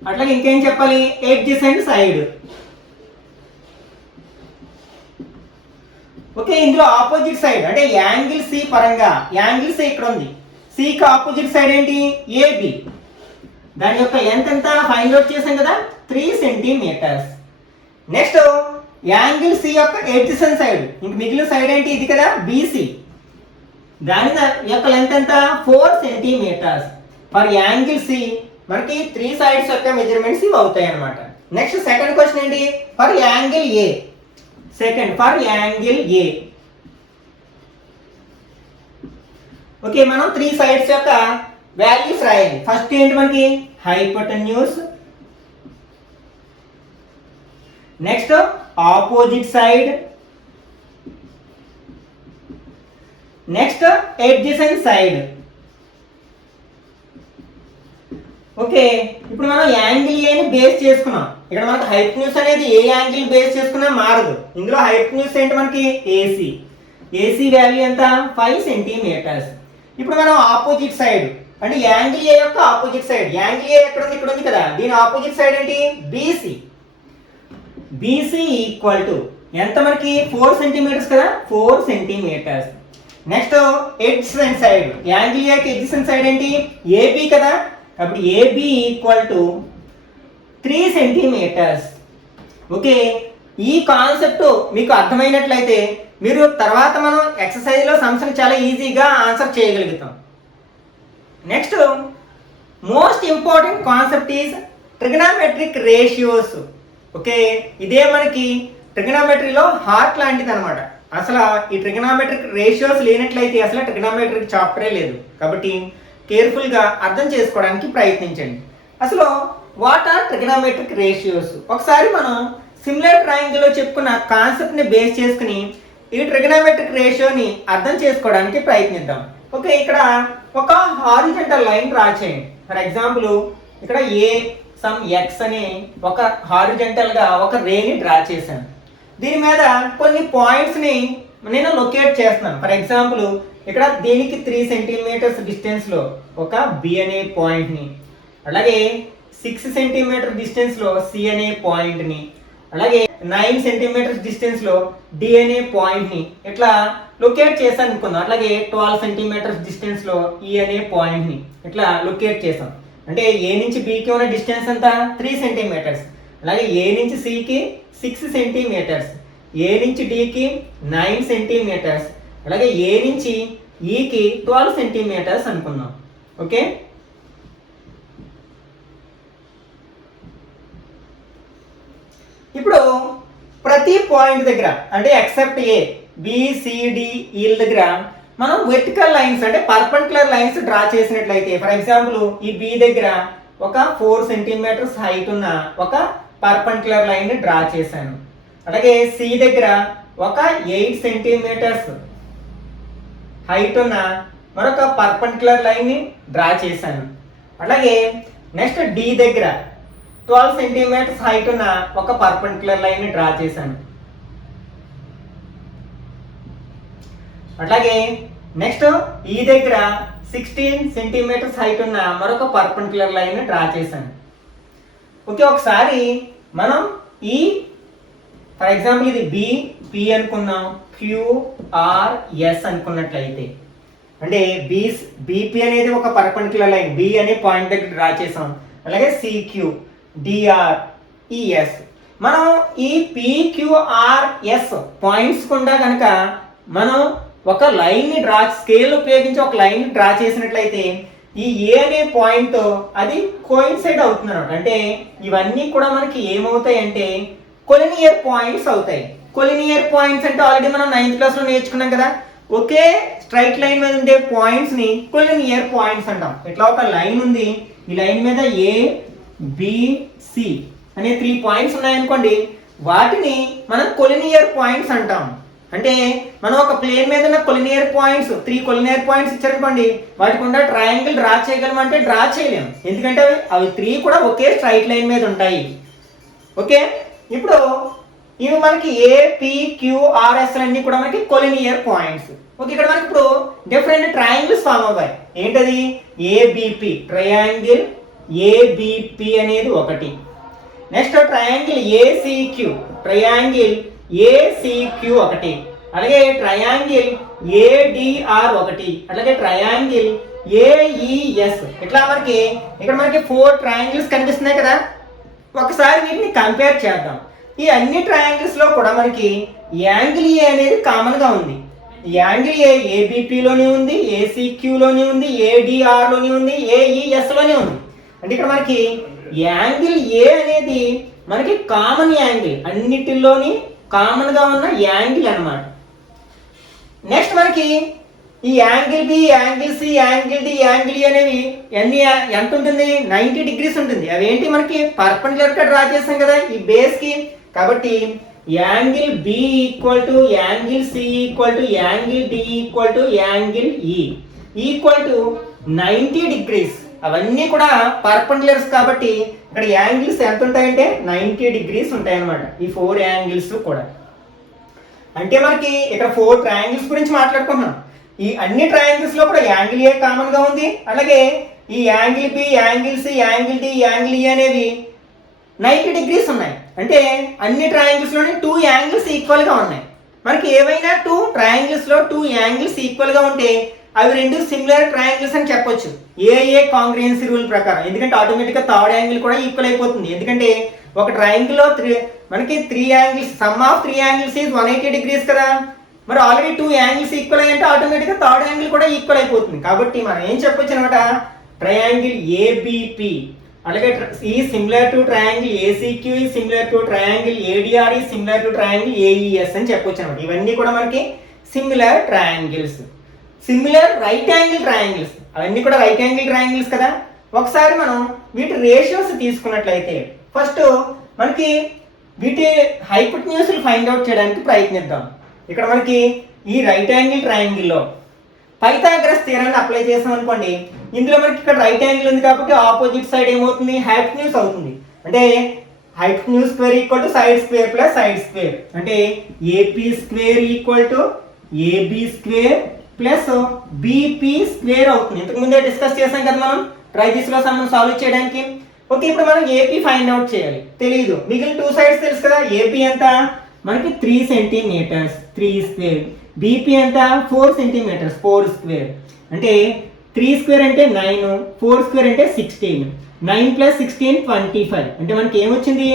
అట్లాగే ఇంకేం చెప్పాలి? Adjacent side. ఓకే, ఇందులో ఆపోజిట్ సైడ్ అంటే యాంగిల్ సి పరంగా యాంగిల్ సి ఇక్కడ ఉంది, సికి ఆపోజిట్ సైడ్ ఏంటి? ఏబి. దాని యొక్క లెంత్ ఎంత ఫైండ్ అవుట్ చేసాం కదా, 3 సెంటీమీటర్స్. నెక్స్ట్ యాంగిల్ సి యొక్క ఎడ్జసెంట్ సైడ్, ఇంక మిగిలిన సైడ్ ఏంటి? ఇది కదా బీసీ. దాని యొక్క లెంత్ ఎంత? 4 సెంటీమీటర్స్. ఫర్ యాంగిల్ సి మనకి 3 సైడ్స్ యొక్క మెజర్మెంట్స్ ఇవి అవుతాయి అన్నమాట. నెక్స్ట్ సెకండ్ క్వశ్చన్ ఏంటి? For angle A. For angle A. Okay, మనం 3 సైడ్స్ యొక్క వాల్యూస్ రాయాలి. ఫస్ట్ ఏంటి మనకి? Hypotenuse, next opposite side, next adjacent side. Okay, ఇప్పుడు మనం యాంగిల్ ఏని బేస్ చేసుకున్నాం. ఇక్కడ మనకి హైపోటెన్యూస్ అనేది ఏ యాంగిల్ బేస్ చేసుకున్నా మారదు. ఇందులో హైపోటెన్యూస్ ఏంటి మనకి ఏసీ. ఏసీ వాల్యూ ఎంత 5 సెంటీమీటర్స్. ఇప్పుడు మనం ఆపోజిట్ సైడ్ అంటే యాంగిల్ ఏ యొక్క ఆపోజిట్ సైడ్, యాంగిల్ ఏ ఎక్కడ ఉంది, ఇక్కడ ఉంది కదా, దీని ఆపోజిట్ సైడ్ ఏంటి బీసీ. బీసీ ఈక్వల్ టు ఎంత మనకి 4 సెంటీమీటర్స్ కదా, 4 centimetres. Next adjacent side, angle ఏకి ఎడ్జసెంట్ సైడ్ ఏంటి ఏబీ కదా, కాబట్టి AB equal to 3 centimetres. Okay, ఈ కాన్సెప్ట్ మీకు అర్థమైనట్లయితే మీరు తర్వాత మనం ఎక్సర్సైజ్లో సమ్స్ని చాలా ఈజీగా ఆన్సర్ చేయగలుగుతాం. Next most important concept is trigonometric ratios. Okay, ఇదే మనకి ట్రిగనామెట్రీలో హార్ట్ లాంటిది అనమాట. అసలు ఈ ట్రిగనామెట్రిక్ రేషియోస్ లేనట్లయితే అసలు ట్రిగనామెట్రిక్ చాప్టరే లేదు. కాబట్టి కేర్ఫుల్గా అర్థం చేసుకోవడానికి ప్రయత్నించండి. అసలు వాట్ ఆర్ ట్రిగనామెట్రిక్ రేషియోస్? ఒకసారి మనం సిమిలర్ ట్రయాంగిల్లో చెప్పుకున్న కాన్సెప్ట్ని బేస్ చేసుకుని ఈ ట్రిగనామెట్రిక్ రేషియోని అర్థం చేసుకోవడానికి ప్రయత్నిద్దాం. ఓకే, ఇక్కడ ఒక హారిజంటల్ లైన్ డ్రా చేయండి. ఫర్ ఎగ్జాంపుల్ ఇక్కడ ఏ సమ్ ఎక్స్ అనే ఒక హారిజంటల్గా ఒక రేని డ్రా చేశాను. దీని మీద కొన్ని పాయింట్స్ని నేను లొకేట్ చేస్తున్నాను. ఫర్ ఎగ్జాంపుల్ ఇక్కడ దీనికి 3 సెంటీమీటర్స్ డిస్టెన్స్లో ఒక బి అనే పాయింట్ని, అలాగే 6 సెంటీమీటర్ డిస్టెన్స్లో సి అనే పాయింట్ని, అలాగే 9 సెంటీమీటర్స్ డిస్టెన్స్లో డి అనే పాయింట్ని ఇట్లా లొకేట్ చేశాను అనుకుందాం. అలాగే 12 సెంటీమీటర్స్ డిస్టెన్స్లో ఈ అనే పాయింట్ని ఇట్లా లొకేట్ చేసాం. అంటే ఏ నుంచి బికి ఉన్న డిస్టెన్స్ ఎంత 3 సెంటీమీటర్స్, అలాగే ఏ నుంచి సికి 6 సెంటీమీటర్స్, ఏ నుంచి డికి 9 సెంటీమీటర్స్, అలాగే ఏ నుంచి ఈకి 12 సెంటీమీటర్స్ అనుకుందాం. ఓకే, ఇప్పుడు ప్రతి పాయింట్ దగ్గర అంటే ఎక్సెప్ట్ ఏ బిసిడి ఈ దగ్గర మనం వెర్టికల్ లైన్స్ అంటే పర్పెండిక్యులర్ లైన్స్ డ్రా చేసినట్లయితే, ఫర్ ఎగ్జాంపుల్ ఈ బి దగ్గర ఒక 4 సెంటీమీటర్స్ హైట్ ఉన్న ఒక పర్పెండిక్యులర్ లైన్ డ్రా చేశాను. అలాగే సి దగ్గర ఒక 8 సెంటీమీటర్స్ హైట్ ఉన్న మరొక పర్పెండిక్యులర్ లైన్ ని డ్రా చేశాను. అలాగే నెక్స్ట్ డి దగ్గర 12 సెంటీమీటర్స్ హైట్ ఉన్న ఒక పర్పెండిక్యులర్ లైన్ ని డ్రా చేశాను. అట్లాగే నెక్స్ట్ ఈ దగ్గర 16 సెంటీమీటర్స్ హైట్ ఉన్న మరొక పర్పెండిక్యులర్ లైన్ ని డ్రా చేశాను. ఓకే, ఒకసారి మనం ఈ ఫర్ ఎగ్జాంపుల్ ఇది బి పి అనుకున్నాం, క్యూఆర్ఎస్ అనుకున్నట్లయితే అంటే బీపీ అనేది ఒక పర్పెండిక్యులర్ లైన్ బి అనే పాయింట్ దగ్గర డ్రా చేసాం. అలాగే సిక్యూ డిఆర్ఈఎస్ మనం ఈ పిక్యూఆర్ఎస్ పాయింట్స్ కూడా కనుక మనం ఒక లైన్ ని డ్రా స్కేల్ ఉపయోగించి ఒక లైన్ ని డ్రా చేసినట్లయితే ఈ ఏ అనే పాయింట్ తో అది కోయిన్సైడ్ అవుతుంది అన్నమాట. అంటే ఇవన్నీ కూడా మనకి ఏమవుతాయి అంటే కొలినియర్ పాయింట్స్ అవుతాయి. కొలినియర్ పాయింట్స్ అంటే ఆల్రెడీ మనం 9th క్లాస్ లో నేర్చుకున్నాం కదా. ఒకే స్ట్రైట్ లైన్ మీద ఉండే పాయింట్స్ ని కొలినియర్ పాయింట్స్ అంటాం. ఇట్లా ఒక లైన్ ఉంది, ఈ లైన్ మీద ఏ బిసి అనే 3 పాయింట్స్ ఉన్నాయనుకోండి, వాటిని మనం కొలినియర్ పాయింట్స్ అంటాం. అంటే మనం ఒక ప్లేన్ మీద ఉన్న కొలినియర్ పాయింట్స్ 3 కొలినియర్ పాయింట్స్ ఇచ్చారనుకోండి, వాటికి ఉన్న ట్రయాంగిల్ డ్రా చేయగలం అంటే డ్రా చేయలేము, ఎందుకంటే అవి 3 కూడా ఒకే స్ట్రైట్ లైన్ మీద ఉంటాయి. ఓకే, ఇప్పుడు ఇవి మనకి ఏపీక్యూఆర్ఎస్ అన్ని కూడా మనకి కొలినియర్ పాయింట్స్. ఓకే, ఇక్కడ మనకి ఇప్పుడు డిఫరెంట్ ట్రయాంగిల్స్ ఫామ్ అవ్వాయి. ఏంటది? ఏబిపి ట్రయాంగిల్ ఏబిపి అనేది ఒకటి. నెక్స్ట్ ట్రయాంగిల్ ఏసిక్యూ ట్రయాంగిల్ ఏసిక్యూ ఒకటి. అలాగే ట్రయాంగిల్ ఏడిఆర్ ఒకటి. అలాగే ట్రయాంగిల్ ఏఈఎస్. ఇట్లా మనకి ఇక్కడ మనకి 4 ట్రయాంగిల్స్ కనిపిస్తున్నాయి కదా. ఒకసారి వీటిని కంపేర్ చేద్దాం. ఈ అన్ని ట్రయాంగిల్స్ లో కూడా మనకి యాంగిల్ ఏ అనేది కామన్ గా ఉంది. యాంగిల్ ఏ ఏబిపిలోనే ఉంది, ఏసిక్యూలోనే ఉంది, ఏడిఆర్లోనే ఉంది, ఏఈఎస్లోనే ఉంది. అంటే ఇక్కడ మనకి యాంగిల్ ఏ అనేది మనకి కామన్ యాంగిల్, అన్నిటిలోని కామన్ గా ఉన్న యాంగిల్ అన్నమాట. నెక్స్ట్ మనకి ఈ angle B, angle C, angle D, angle A అనేవి అన్ని ఎంత ఉంటుంది? 90 డిగ్రీస్ ఉంటుంది. అవేంటి? మనకి పర్పెండిక్యులర్ గా డ్రా చేస్తాం కదా ఈ బేస్ కి. కాబట్టి angle B equal to angle C equal to angle D equal to angle E equal to 90 degrees. అవన్నీ కూడా పర్పెండిక్యులర్స్ కాబట్టి ఇక్కడ యాంగిల్స్ ఎంత ఉంటాయంటే 90 degrees ఉంటాయన్నమాట. ఈ 4 యాంగిల్స్ కూడా అంటే మనకి ఇక్కడ 4 ట్రయాంగిల్స్ గురించి మాట్లాడుకుంటున్నాం. ఈ అన్ని ట్రయాంగిల్స్ లో కూడా యాంగిల్ ఏ కామన్ గా ఉంది. అలాగే ఈ angle B, angle C, angle D, angle E అనేవి 90 degrees ఉన్నాయి. అంటే అన్ని ట్రయాంగిల్స్ లోని 2 యాంగిల్స్ ఈక్వల్ గా ఉన్నాయి. మనకి ఏవైనా 2 ట్రయాంగిల్స్ లో 2 యాంగిల్స్ ఈక్వల్ గా ఉంటే అవి రెండు సిమిలర్ ట్రయాంగిల్స్ అని చెప్పొచ్చు ఏ కాంగ్రియన్సీ రూల్ ప్రకారం. ఎందుకంటే ఆటోమేటిక్ గా థర్డ్ యాంగిల్ కూడా ఈక్వల్ అయిపోతుంది. ఎందుకంటే ఒక ట్రయాంగిల్ లో మనకి 3 angles, some of 3 angles is 180 degrees కదా. మరి ఆల్రెడీ 2 యాంగిల్స్ ఈక్వల్ అయ్యంటే ఆటోమేటిక్ గా థర్డ్ యాంగిల్ కూడా ఈక్వల్ అయిపోతుంది. కాబట్టి మనం ఏం చెప్పొచ్చు అనమాట, ట్రయాంగిల్ ఏబిపి అలాగే ఈ సిమిలర్ టు ట్రయాంగిల్ ఏసీక్యూ ఈ సిమిలర్ టు ట్రయాంగిల్ ఏడిఆర్ ఈ సిమిలర్ టు ట్రయాంగిల్ ఏఈఎస్ అని చెప్పొచ్చు అనమాట. ఇవన్నీ కూడా మనకి similar triangles. Similar right angle triangles, అవన్నీ కూడా రైట్ యాంగిల్ ట్రయాంగిల్స్ కదా. ఒకసారి మనం వీటి రేషియోస్ తీసుకున్నట్లయితే ఫస్ట్ మనకి వీటి హైపోటెన్యూస్ ఫైండ్ అవుట్ చేయడానికి ప్రయత్నిద్దాం. ఇక్కడ మనకి ఈ రైట్ యాంగిల్ ట్రయాంగిల్లో పైథాగరస్ థియరాన్ని అప్లై చేసాం అనుకోండి. ఇందులో మనకి ఇక్కడ రైట్ యాంగిల్ ఉంది కాబట్టి ఆపోజిట్ సైడ్ ఏమవుతుంది, హైపోటెన్యూస్ అవుతుంది. అంటే hypotenuse square equal to side square plus side square. అంటే AP square equal to AB square plus BP square అవుతుంది. ఇంతకు ముందే డిస్కస్ చేసాం కదా మనం ట్రైదిస్లో సమ్మని సాల్వ్ చేయడానికి. ఓకే, ఇప్పుడు మనం ఏపీ ఫైండ్ అవుట్ చేయాలి. తెలియదు, మిగిలిన 2 సైడ్స్ తెలుసు కదా. ఏపీ ఎంత మనకి 3 centimeters 3 స్క్వేర్, బీపీ ఎంత 4 centimeters 4 స్క్వేర్. అంటే 3 స్క్వేర్ అంటే 9, 4 స్క్వేర్ అంటే 16, 9 + 16 25. అంటే మనకి ఏమొచ్చింది,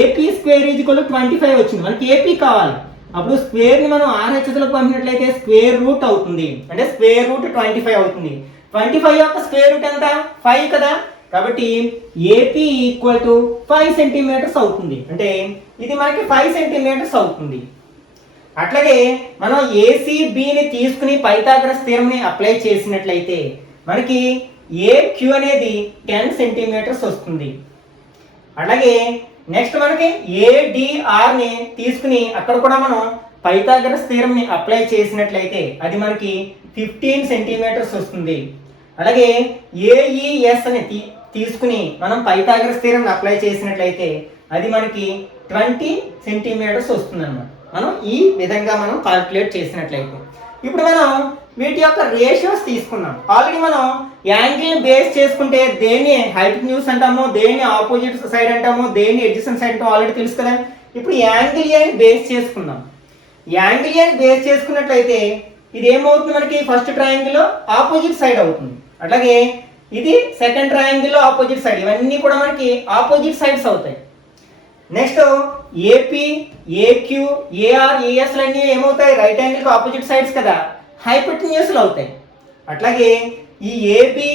AP square is equal to 25 వచ్చింది. మనకి ఏపీ కావాలి. అప్పుడు స్క్వేర్ ని మనం RHSలోకి పంపినట్లయితే స్క్వేర్ రూట్ అవుతుంది. అంటే స్క్వేర్ రూట్ 25 అవుతుంది. 25 యొక్క స్క్వేర్ రూట్ ఎంత 5 కదా. కాబట్టి ఏపీ ఈక్వల్ టు 5 centimeters అవుతుంది. అంటే ఇది మనకి 5 centimeters అవుతుంది. అట్లాగే మనం ఏసీబీని తీసుకుని పైథాగరస్ థియరమ్ని అప్లై చేసినట్లయితే మనకి ఏక్యూ అనేది 10 centimeters వస్తుంది. అలాగే నెక్స్ట్ మనకి ఏడిఆర్ని తీసుకుని అక్కడ కూడా మనం పైథాగరస్ థియరమ్ని అప్లై చేసినట్లయితే అది మనకి 15 centimeters వస్తుంది. అలాగే ఏఈఎస్ అని తీసుకుని మనం పైథాగరస్ థియరమ్ని అప్లై చేసినట్లయితే అది మనకి 20 centimeters వస్తుంది అన్నమాట. మనం ఈ విధంగా మనం కాల్కులేట్ చేసినట్లయితే ఇప్పుడు మనం వీటి యొక్క రేషియోస్ తీసుకున్నాం. ఆల్రెడీ మనం యాంగిల్ బేస్ చేసుకుంటే దేన్ని హైపోటెన్యూస్ అంటామో, దేన్ని ఆపోజిట్ సైడ్ అంటామో, దేన్ని ఎడ్జసెంట్ సైడ్ అంటామో ఆల్రెడీ తెలుసు కదా. ఇప్పుడు యాంగిల్ ఏని బేస్ చేసుకుందాం. యాంగిల్ ఏని బేస్ చేసుకున్నట్లయితే ఇది ఏమవుతుంది, మనకి ఫస్ట్ ట్రయాంగిల్ ఆపోజిట్ సైడ్ అవుతుంది. అట్లాగే ఇది సెకండ్ ట్రయాంగిల్ ఆపోజిట్ సైడ్. ఇవన్నీ కూడా మనకి ఆపోజిట్ సైడ్స్ అవుతాయి. Next AP, AQ, AR, AS అన్నీ ఏమవుతాయి, రైట్ యాంగిల్కి ఆపోజిట్ సైడ్స్ కదా, హైపోటెన్యూస్లు అవుతాయి. అట్లాగే ఈ ఏబి,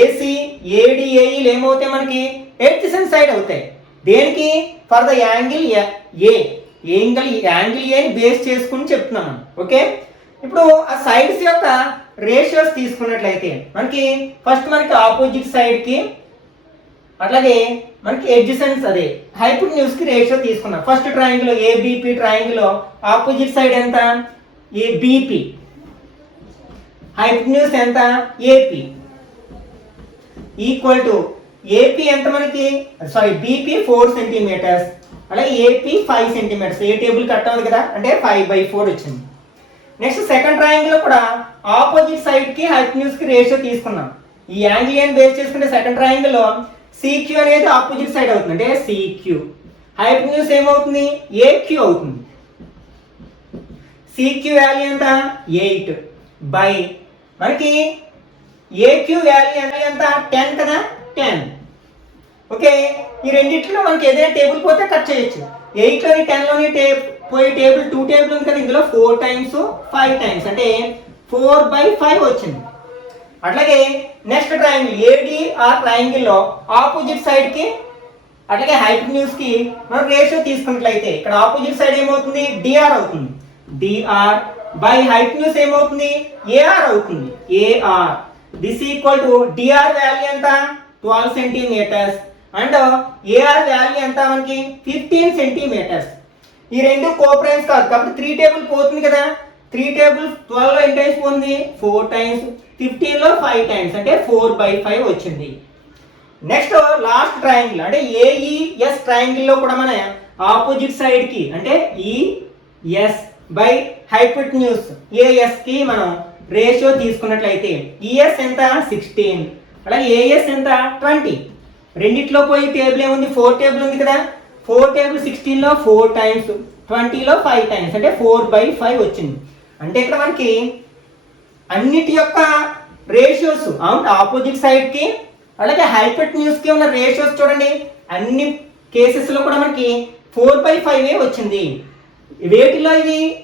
ఏసి, ఏడి, ఏఈలు ఏమవుతాయి, మనకి ఎడ్జసెంట్ సైడ్ అవుతాయి. దేనికి, for the angle A. Angle ఏని బేస్ చేసుకుని చెప్తున్నాం మనం. ఓకే, ఇప్పుడు ఆ సైడ్స్ యొక్క రేషియోస్ తీసుకున్నట్లయితే మనకి ఫస్ట్ మనకి ఆపోజిట్ సైడ్కి అట్లాగే మనకి ఎడ్జసెంట్స్ అదే హైపోటెన్యూస్ కి రేషియో తీసుకున్నాం. First triangle ABP triangle opposite side ఎంత ఏబిపి, హైపోటెన్యూస్ ఎంత ఏపి ఈక్వల్ టు ఏపీ ఎంత మనకి బీపీ 4 centimeters అలాగే ఏపీ 5 centimeters. ఏ టేబుల్ కట్ అవుతుంది కదా, అంటే 5/4 వచ్చింది. నెక్స్ట్ సెకండ్ ట్రయాంగిల్ కూడా ఆపోజిట్ సైడ్ కి హైపోటెన్యూస్ కి రేషియో తీసుకున్నాం. ఈ యాంగిల్ ఏని బేస్ చేసుకుంటే సెకండ్ ట్రయాంగిల్ లో సిక్యూ అనేది ఆపోజిట్ సైడ్ అవుతుంది. అంటే సిక్యూ హైపోటెన్యూస్ ఏమవుతుంది, ఏక్యూ అవుతుంది. సిక్యూ వాల్యూ ఎంత 8 బై మనకి ఏక్యూ వాల్యూ ఎంత 10 కదా, 10. ఓకే, ఈ రెండిట్లో మనకి ఏదైనా టేబుల్ పోతే కట్ చేయొచ్చు. 8లోని 10లోని పోయే టేబుల్ 2 టేబుల్ ఉంది కదా, ఇందులో 4 times 5 times అంటే 4/5 వచ్చింది. అట్లాగే నెక్స్ట్ ట్రయాంగిల్ ఏడిఆర్ ట్రయాంగిల్ లో ఆపోజిట్ సైడ్ కి అట్లాగే హైపోటెన్యూస్ కి మనం రేషియో తీసుకున్నట్లయితే ఇక్కడ ఆపోజిట్ సైడ్ ఏమవుతుంది, డిఆర్ అవుతుంది. డిఆర్ బై హైపోటెన్యూస్ ఏమవుతుంది, ఏఆర్ అవుతుంది. AR this equal to DR value ఎంత 12 centimeters అండ్ ఏఆర్ వాల్యూ ఎంత మనకి 15 centimeters. ఈ రెండు కోప్రైమ్స్ కాదు కాబట్టి 3 టేబుల్ పోతుంది కదా. 3 టేబుల్ 12లో ఎన్ని టైమ్స్ పోతుంది 4 టైమ్స్, 15లో 5 టైమ్స్ అంటే 4/5 వచ్చింది. నెక్స్ట్ లాస్ట్ ట్రయాంగిల్ అంటే ఏఈఎస్ ట్రయాంగిల్ లో కూడా మన ఆపోజిట్ సైడ్ కి అంటే ఈఎస్ బై హైపోటెన్యూస్ ఏఎస్ కి మనం రేషియో తీసుకున్నట్లయితే ఈఎస్ ఎంత 16 అలాగే ఏఎస్ ఎంత 20. రెండిట్లో పోయి టేబుల్ ఏముంది 4 టేబుల్ ఉంది కదా. 4 టేబుల్ 16లో 4 టైమ్స్, 20లో 5 టైమ్స్ అంటే 4/5 వచ్చింది. అంటే ఇక్కడ మనకి అన్నిటి యొక్క రేషియోస్ ఆపోజిట్ సైడ్ కి అలాగే హైపోటెన్యూస్ కి ఉన్న రేషియోస్ చూడండి అన్ని కేసెస్ లో కూడా మనకి 4/5 వచ్చింది. వేటిలో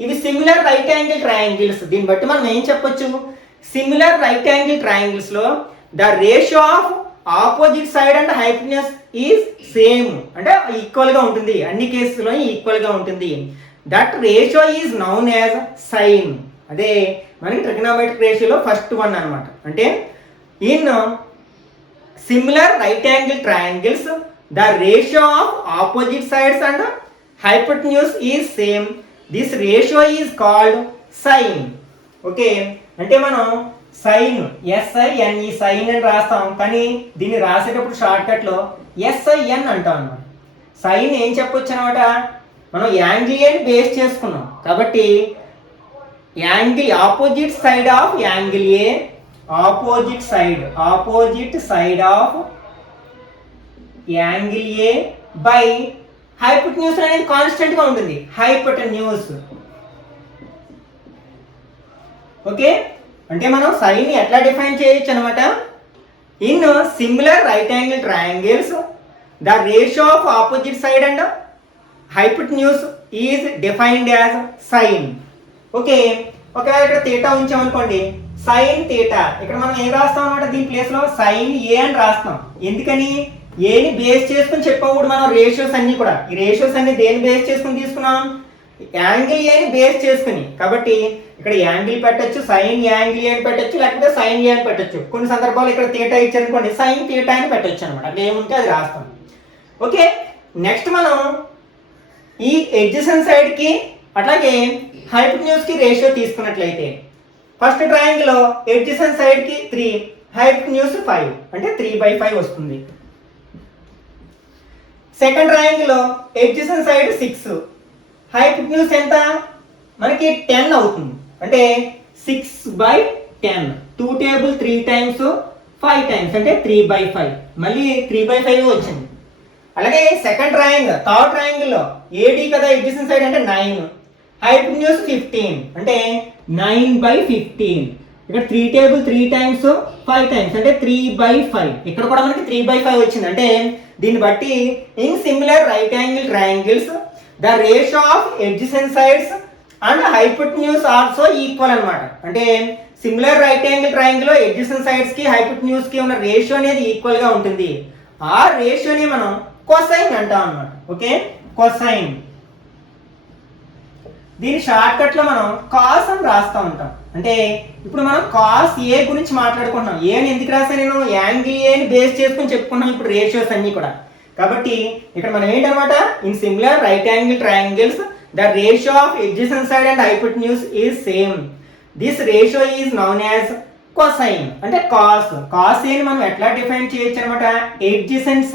ఇవి సిమిలర్ రైట్ యాంగిల్ ట్రయాంగిల్స్. దీన్ని బట్టి మనం ఏం చెప్పొచ్చు, సిమిలర్ రైట్ యాంగిల్ ట్రయాంగిల్స్ లో the ratio of opposite side and hypotenuse is same అంటే ఈక్వల్ గా ఉంటుంది. అన్ని కేసులో ఈక్వల్ గా ఉంటుంది. That ratio is known as sine. అదే మనకి ట్రిగనోమెట్రిక్ రేషియోలో ఫస్ట్ వన్ అన్నమాట. అంటే in similar right angle triangles the ratio of opposite sides and hypotenuse is same. This ratio is called sine. Okay అంటే మనం సైన్ SIN ఈ sign అని రాస్తాం కానీ దీన్ని రాసేటప్పుడు షార్ట్ కట్ లో SIN అంటాం అన్నమాట. సైన్ ఏం చెప్పొచ్చు అనమాట, మనం యాంగిల్ అని బేస్ చేసుకున్నాం కాబట్టి angle opposite side of angle A opposite side of angle A by hypotenuse అనేది కాన్స్టెంట్ గా ఉంటుంది హైపోటెన్యూస్. ఓకే అంటే మనం సైన్ ని ఎట్లా డిఫైన్ చేయొచ్చు అనమాట, in similar right angle triangles the ratio of opposite side and hypotenuse is defined as sine. Okay ఒకవేళ ఇక్కడ థీటా ఉంచామనుకోండి సైన్ థీటా, ఇక్కడ మనం ఏం రాస్తాం అనమాట దీని ప్లేస్ లో సైన్ ఏ అని రాస్తాం. ఎందుకని ఏని బేస్ చేసుకుని చెప్పకూడదు మనం రేషియోస్ అన్ని కూడా. ఈ రేషియోస్ అన్ని దేని బేస్ చేసుకుని తీసుకున్నాం, యాంగిల్ ఏని బేస్ చేసుకుని. కాబట్టి ఇక్కడ యాంగిల్ పెట్టొచ్చు, సైన్ యాంగిల్ అని పెట్టొచ్చు, లేకపోతే సైన్ ఏ అని పెట్టొచ్చు. కొన్ని సందర్భాలు ఇక్కడ థీటా ఇచ్చారనుకోండి సైన్ థీటా అని పెట్టొచ్చు అనమాట. అక్కడ ఏముంటే అది రాస్తాం. ఓకే నెక్స్ట్ మనం ఈ ఎడ్జసెంట్ సైడ్ కి అట్లాగే హైపోటెన్యూస్ కి రేషియో తీసుకున్నట్లయితే ఫస్ట్ ట్రయాంగిల్ లో ఎడ్జసెంట్ సైడ్ కి 3 హైపోటెన్యూస్ 5 అంటే 3/5 వస్తుంది. సెకండ్ ట్రయాంగిల్ లో ఎడ్జసెంట్ సైడ్ 6 హైపోటెన్యూస్ ఎంత మనకి 10 అవుతుంది అంటే 6/10. 2 టేబుల్ 3 టైమ్స్ 5 టైమ్స్ అంటే 3/5 మళ్ళీ 3/5 వచ్చింది. అలాగే సెకండ్ ట్రయాంగిల్ థర్డ్ ట్రయాంగిల్ లో ఏడి కదా ఎడ్జసెంట్ సైడ్ అంటే 9 హైపోటెన్యూస్ 15 అంటే 9/15. ఇక్కడ 3 టేబుల్ 3 టైమ్స్ 5 టైమ్స్ అంటే 3/5. ఇక్కడ కూడా మనకి 3/5 వచ్చింది. అంటే దీన్ని బట్టి in similar right angle triangles the ratio of adjacent sides and hypotenuse also equal అన్నమాట. అంటే సిమిలర్ రైట్ యాంగిల్ ట్రయాంగిల్ లో ఎడ్జసెంట్ సైడ్స్ కి హైపోటెన్యూస్ కి ఉన్న రేషియో అనేది ఈక్వల్ గా ఉంటుంది. ఆ రేషియోని మనం కొసైన్ అంటాం అన్నమాట. Okay cosine. దీని షార్ట్ కట్ లో మనం కాస్ అని రాస్తూ ఉంటాం. అంటే ఇప్పుడు మనం కాస్ ఏ గురించి మాట్లాడుకుంటున్నాం. ఏని ఎందుకు రాసా నేను, యాంగిల్ ఏని బేస్ చేసుకుని చెప్పుకున్నాం ఇప్పుడు రేషియోస్ అన్ని కూడా. కాబట్టి ఇక్కడ మనం ఏంటన్నమాట, in similar right angle triangles the ratio of adjacent side and hypotenuse is same. This ratio is known as cosine. అంటే కాస్ ఏని మనం ఎట్లా డిఫైన్ చేయొచ్చు అనమాట, adjacent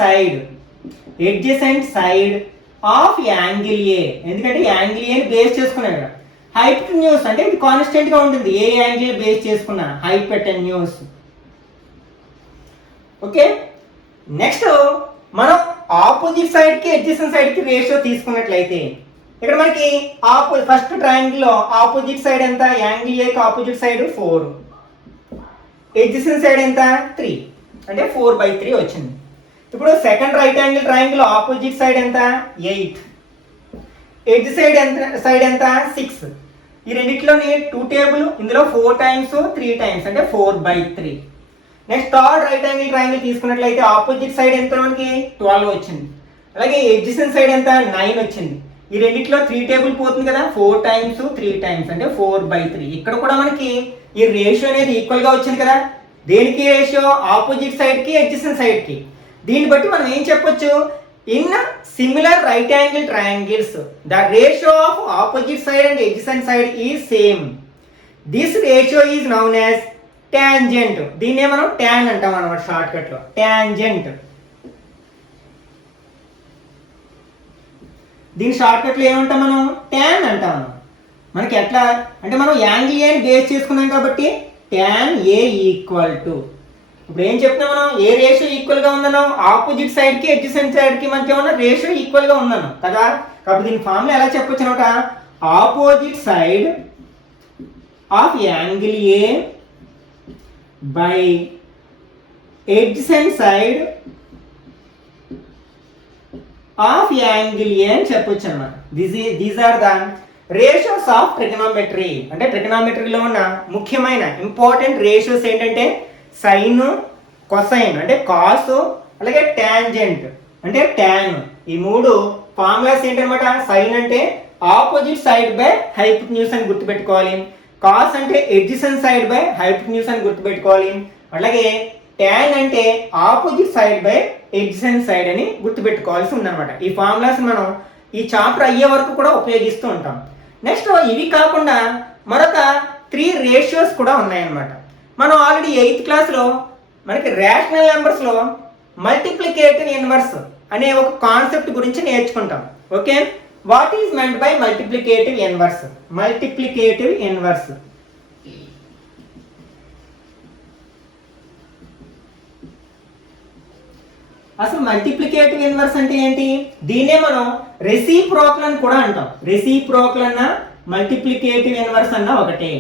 side of angle A. ఎందుకంటే యాంగిల్ ఏని బేస్ చేసుకున్నాడు. హైపోటెన్యూస్ అంటే ఇది కాన్స్టెంట్ గా ఉంటుంది ఏ యాంగిల్ బేస్ చేసుకున్నా హైపోటెన్యూస్. ఓకే నెక్స్ట్ మనం ఆపోజిట్ సైడ్ కి ఎడ్జసెంట్ సైడ్ కి రేషియో తీసుకున్నట్లయితే ఇక్కడ మనకి ఫస్ట్ ట్రయాంగిల్ లో ఆపోజిట్ సైడ్ ఎంత, యాంగిల్ ఏ కి ఆపోజిట్ సైడ్ 4, ఎడ్జసెంట్ సైడ్ ఎంత 3 అంటే 4/3 వచ్చింది. ఇప్పుడు second right angle triangle opposite side ఎంత 8, ఎడ్జ్ సైడ్ ఎంత 6. ఈ రెండిట్లోని 2 టేబుల్ ఇందులో 4 టైమ్స్ 3 టైమ్స్ అంటే 4/3. Next third right angle triangle తీసుకున్నట్లయితే ఆపోజిట్ సైడ్ ఎంత మనకి 12 వచ్చింది. అలాగే ఎడ్జసెంట్ సైడ్ ఎంత 9 వచ్చింది. ఈ రెండిట్లో 3 టేబుల్ పోతుంది కదా, 4 టైమ్స్ 3 టైమ్స్ అంటే 4/3. ఇక్కడ కూడా మనకి ఈ రేషియో అనేది ఈక్వల్ గా వచ్చింది కదా. దేనికి రేషియో, ఆపోజిట్ సైడ్ కి ఎడ్జసెంట్ సైడ్ కి. దీన్ని బట్టి మనం ఏం చెప్పొచ్చు, In similar right angle triangles, the ratio of opposite side and adjacent side is same. This ratio is known as tangent. దీన్నే మనం tan అంటాం అన్నమాట షార్ట్ కట్ లో. Tangent. దీని షార్ట్ కట్ లో ఏమంటాం మనం? tan అంటాం. మనకి ఎట్లా అంటే మనం యాంగిల్ ఏ బేస్ చేసుకున్నాం కాబట్టి tan A ఈక్వల్ టు, ఇప్పుడు ఏం చెప్తున్నాం మనం? ఏ రేషియో ఈక్వల్ గా ఉందనో ఆపోజిట్ సైడ్ కి అడ్జసెంట్ సైడ్ కి మధ్య ఉన్న రేషియో ఈక్వల్ గా ఉందను కదా. కాబట్టి దీని ఫార్ములా ఎలా చెప్పొచ్చు అనమాట? Opposite side of angle A by adjacent side of angle A అని చెప్పొచ్చు అనమాట. These are the ratios of trigonometry. అంటే ట్రిగనోమెట్రీలో ఉన్న ముఖ్యమైన ఇంపార్టెంట్ రేషియోస్ ఏంటంటే సైన్, కొసైన్ అంటే కాస్, అలాగే టాంజెంట్ అంటే టాన్. ఈ మూడు ఫార్ములాస్ ఏంటనమాట? సైన్ అంటే ఆపోజిట్ సైడ్ బై హైపోటెన్యూస్ అని గుర్తుపెట్టుకోవాలి. కాస్ అంటే అడ్జసెంట్ సైడ్ బై హైపోటెన్యూస్ అని గుర్తుపెట్టుకోవాలి. అలాగే టాన్ అంటే opposite side by adjacent side అని గుర్తుపెట్టుకోవాల్సి ఉందన్నమాట. ఈ ఫార్ములాస్ మనం ఈ చాప్టర్ అయ్యే వరకు కూడా ఉపయోగిస్తూ ఉంటాం. నెక్స్ట్ ఇవి కాకుండా మరొక 3 రేషియోస్ కూడా ఉన్నాయన్నమాట. మనం ఆల్రెడీ 8th క్లాస్లో మనకి రేషనల్ నెంబర్స్లో మల్టిప్లికేటివ్ ఇన్వర్స్ అనే ఒక కాన్సెప్ట్ గురించి నేర్చుకుంటాం. Okay, what is meant by multiplicative inverse? Multiplicative inverse అసలు మల్టిప్లికేటివ్ ఇన్వర్స్ అంటే ఏంటి? దీన్నే మనం రెసిప్రోకల్ అని కూడా అంటాం. రెసిప్రోకల్ అన్న మల్టిప్లికేటివ్ ఇన్వర్స్ అన్న ఒకటే.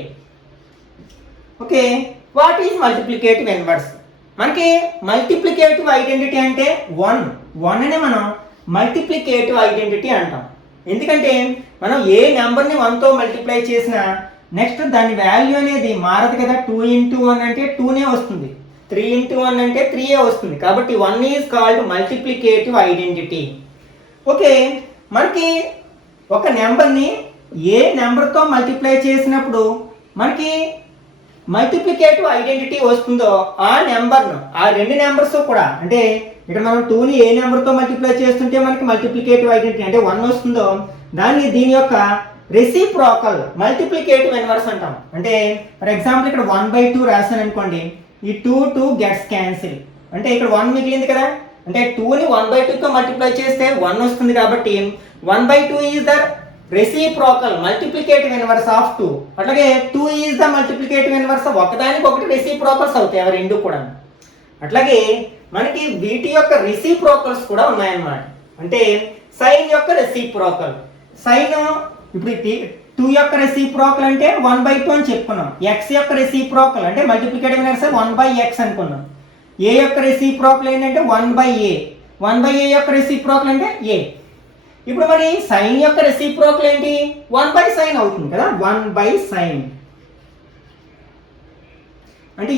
Okay, what is multiplicative inverse? మనకి మల్టిప్లికేటివ్ ఐడెంటిటీ అంటే 1 అనే మనం మల్టిప్లికేటివ్ ఐడెంటిటీ అంటాం. ఎందుకంటే మనం ఏ నెంబర్ని 1తో మల్టిప్లై చేసినా నెక్స్ట్ దాని వాల్యూ అనేది మారదు కదా. 2 into 1 అంటే 2నే వస్తుంది, 3 into 1 అంటే 3ఏ వస్తుంది. కాబట్టి 1 is called multiplicative identity. Okay, మనకి ఒక నెంబర్ని ఏ నెంబర్తో మల్టిప్లై చేసినప్పుడు మనకి మల్టిప్లికేటివ్ ఐడెంటిటీ వస్తుందో ఆ నెంబర్ను, ఆ 2 నెంబర్స్ కూడా, అంటే ఇక్కడ మనం 2ని ఏ నెంబర్తో మల్టిప్లై చేస్తుంటే మనకి మల్టిప్లికేటివ్ ఐడెంటిటీ అంటే 1 వస్తుందో దాన్ని దీని యొక్క రెసిప్రోకల్ మల్టిప్లికేటివ్ ఇన్వర్స్ అంటాం. అంటే ఫర్ ఎగ్జాంపుల్ ఇక్కడ 1/2 రాశాను అనుకోండి, ఈ 2 గెట్స్ క్యాన్సిల్ అంటే ఇక్కడ 1 మిగిలింది కదా. అంటే 2ని 1/2తో మల్టిప్లై చేస్తే 1 వస్తుంది. కాబట్టి 1/2 is the reciprocal multiplicative inverse of 2. అట్లాగే 2 ఈజ్ ద మల్టిప్లికేటివ్ ఇన్వర్స్ ఒకదానికి ఒకటి రెసిప్రోకల్స్ అవుతాయి అవి రెండు కూడా. అట్లాగే మనకి వీటి యొక్క రెసిప్రోకల్స్ కూడా ఉన్నాయన్నమాట. అంటే సైన్ యొక్క రెసిప్రోకల్, సైన్ ఇప్పుడు 2 యొక్క రెసిప్రోకల్ అంటే 1/2 అని చెప్పుకున్నాం. x యొక్క రెసిప్రోకల్ అంటే మల్టిప్లికేటివ్ ఇన్వర్స్ 1/x అనుకున్నాం. a యొక్క రెసిప్రోకల్ ఏంటంటే 1/a, 1/a యొక్క రెసిప్రోకల్ అంటే a. ఇప్పుడు మరి సైన్ యొక్క రెసిప్రోకల్ ఏంటి? 1/sin అవుతుంది కదా. 1/sin అంటే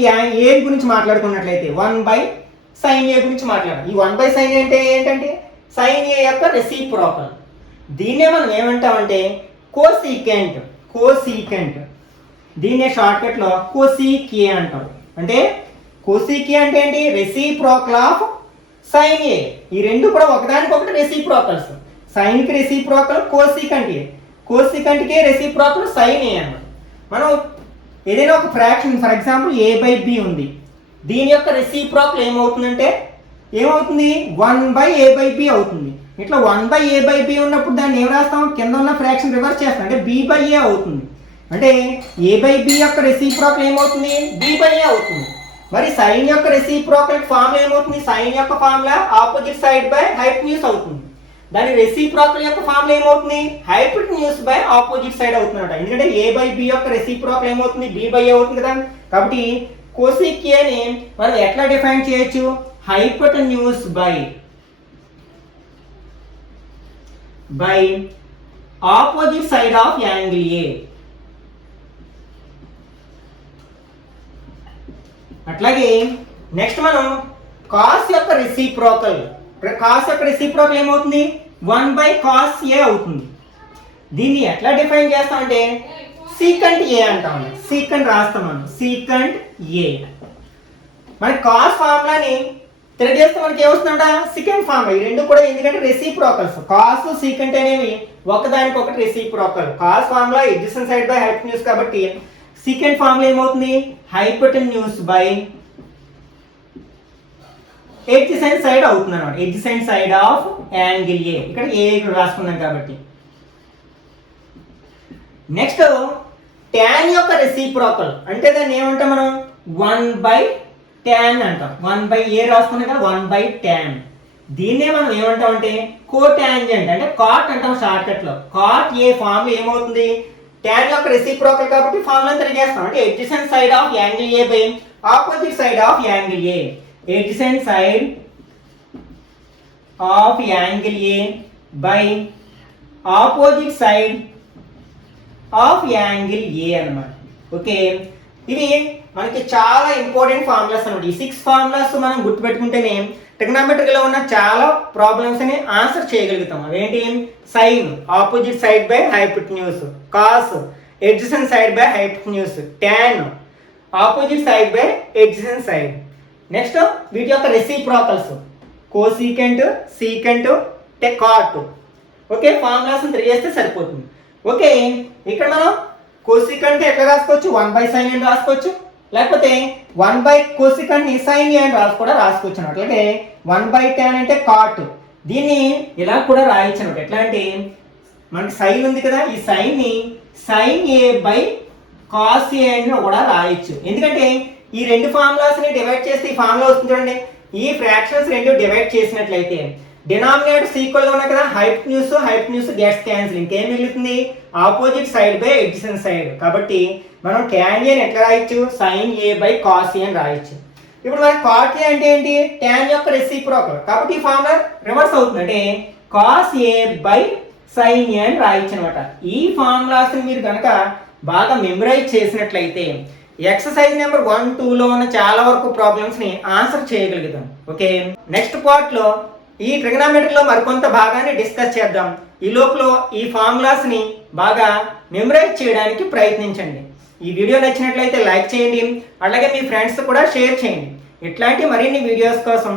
ఏ గురించి మాట్లాడుకున్నట్లయితే 1/sin a గురించి మాట్లాడాలి. ఈ 1/sin అంటే ఏంటంటే sin a యొక్క రెసిప్రోకల్. దీన్నే మనం ఏమంటామంటే కోసీకెంట్. కోసీకెంట్ దీన్నే షార్ట్ కట్ లో కోసీక్ a అంటారు. అంటే కోసీక్ a అంటే ఏంటి? Reciprocal of sin a. ఈ రెండు కూడా ఒకదానికొకటి రెసిప్రోకల్స్. సైన్ కి రెసిప్రోకల్ కోసికంట్ ఏ, కోసికంట్ కి రెసిప్రోకల్ సైన్ ఏ అన్నమాట. మనం ఏదైనా ఒక ఫ్రాక్షన్ ఫర్ ఎగ్జాంపుల్ a/b ఉంది, దీని యొక్క రెసిప్రోకల్ ఏమవుతుందంటే ఏమవుతుంది? 1/a/b అవుతుంది. ఇట్లా 1/a/b ఉన్నప్పుడు దాన్ని ఏం రాస్తాం? కింద ఉన్న ఫ్రాక్షన్ రివర్స్ చేస్తాం అంటే b/a అవుతుంది. అంటే a/b యొక్క రెసిప్రోకల్ ఏమవుతుంది? b/a అవుతుంది. మరి సైన్ యొక్క రెసిప్రోకల్ ఫార్ములా ఏమవుతుంది? సైన్ యొక్క formula opposite side by hypotenuse అవుతుంది. దాని రెసిప్రోకల్ యొక్క ఫార్ములా ఏమవుతుంది? హైపోటెన్యూస్ బై ఆపోజిట్ సైడ్ అవుతుందన్నమాట. ఎందుకంటే a/b యొక్క రెసిప్రోకల్ ఏమవుతుంది? b/a అవుతుంది కదా. కాబట్టి కోసిక్ a ని మనం ఎట్లా డిఫైన్ చేయొచ్చు? Hypotenuse by opposite side of angle a. అట్లాగే నెక్స్ట్ మనం కాస్ యొక్క రెసిప్రోకల్, కాస్ యొక్క రెసిప్రోకల్ ఏమవుతుంది? 1/cos a అవుతుంది. దీన్ని ఎట్లా డిఫైన్ చేస్తామంటే సీకంట్ a అంటాం. సీకంట్ రాస్తాం మనం, సీకంట్ a. మన కాస్ ఫార్ములాని తిరగేస్తే మనకి ఏమొస్తుందంట సెకండ్ ఫార్ములా. ఈ రెండు కూడా ఎందుకంటే రెసిప్రోకల్స్. కాస్ సీకెంట్ అనేవి ఒకదానికొకటి reciprocal. Cos formula adjacent side by hypotenuse కాబట్టి సెకండ్ ఫార్ములా ఏమవుతుంది హైపోటెన్యూస్ బై ఎడ్జసెంట్ సైడ్ అవుతుంది అన్నమాట. ఎడ్జసెంట్ సైడ్ ఆఫ్ యాంగిల్ ఏ. ఇక్కడ ఏ ఇక్కడ రాసుకున్నాం కాబట్టి. నెక్స్ట్ ట్యాన్ యొక్క రెసిప్రోకల్ అంటే దాన్ని ఏమంటాం మనం 1/tan అంటాం. 1/a రాసుకున్నాం కదా 1/tan. దీన్నే మనం ఏమంటాం అంటే కోటాంజెంట్ అంటే కాట్ అంటాం షార్ట్ కట్ లో. కాట్ ఏ ఫార్ములా ఏమవుతుంది ట్యాన్ యొక్క రెసిప్రోకల్ కాబట్టి ఫార్ములా తిరిగేస్తాం. అంటే adjacent side of angle A by opposite side of angle A. Adjacent side of angle A by opposite side of angle ఏ అన్నమాట. ఓకే, ఇవి మనకి చాలా ఇంపార్టెంట్ ఫార్ములాస్ అన్నమాట. ఈ 6 ఫార్ములాస్ మనం గుర్తుపెట్టుకుంటేనే ట్రిగ్నోమెట్రీలో ఉన్న చాలా ప్రాబ్లమ్స్ ని ఆన్సర్ చేయగలుగుతాం. అవేంటి sine opposite side by hypotenuse, cos adjacent side by hypotenuse, tan opposite side by adjacent side. Next వీటి యొక్క reciprocals cosecant, secant, cot. Okay, formulas తిరిగేస్తే సరిపోతుంది. ఓకే, ఇక్కడ మనం కోసికంట్ ఎట్లా రాసుకోవచ్చు 1/sin అని రాసుకోవచ్చు, లేకపోతే 1/కోసికంట్ ని sin అని కూడా రాసుకోవచ్చు అన్నమాట. అంటే 1/tan అంటే కాట్. దీన్ని ఇలా కూడా రాయొచ్చు అన్నమాట. ఎట్లా అంటే మనకి సైన్ ఉంది కదా, ఈ సైన్ ని sin a by cos a అని కూడా రాయొచ్చు. ఎందుకంటే ఈ రెండు ఫార్ములాస్ ని డివైడ్ చేస్తే ఈ ఫార్ములా వస్తుంది చూడండి. ఈ ఫ్రాక్షన్స్ రెండు డివైడ్ చేసినట్లయితే డినామినేటర్స్ ఈక్వల్ గా ఉన్నాయి కదా, హైపోటెన్యూస్ గెట్స్ క్యాన్సిల్. ఇంకేం మిగులుతుంది opposite side by adjacent side. కాబట్టి మనం tan a ని ఎట్లా రాయొచ్చు sin a by cos a అని రాయొచ్చు. ఇప్పుడు మనకి cot a అంటే ఏంటి tan యొక్క రెసిప్రోకల్ కాబట్టి ఈ ఫార్ములా రివర్స్ అవుతుంది. అంటే cos a by sin a అని రాయొచ్చు అనమాట. ఈ ఫార్ములాస్ ని మీరు కనుక బాగా మెమరైజ్ చేసినట్లయితే ఎక్సర్సైజ్ నెంబర్ 1, 2లో ఉన్న చాలా వరకు ప్రాబ్లమ్స్ ని ఆన్సర్ చేయగలుగుతాం. ఓకే, నెక్స్ట్ పార్ట్ లో ఈ ట్రిగ్నోమెట్రీలో మరికొంత భాగాన్ని డిస్కస్ చేద్దాం. ఈ లోపల ఈ ఫార్ములాస్ ని బాగా మెమరైజ్ చేయడానికి ప్రయత్నించండి. ఈ వీడియో నచ్చినట్లయితే లైక్ చేయండి, అలాగే మీ ఫ్రెండ్స్ కూడా షేర్ చేయండి. ఇట్లాంటి మరిన్ని వీడియోస్ కోసం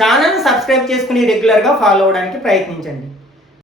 ఛానల్ని సబ్స్క్రైబ్ చేసుకుని రెగ్యులర్గా ఫాలో అవడానికి ప్రయత్నించండి.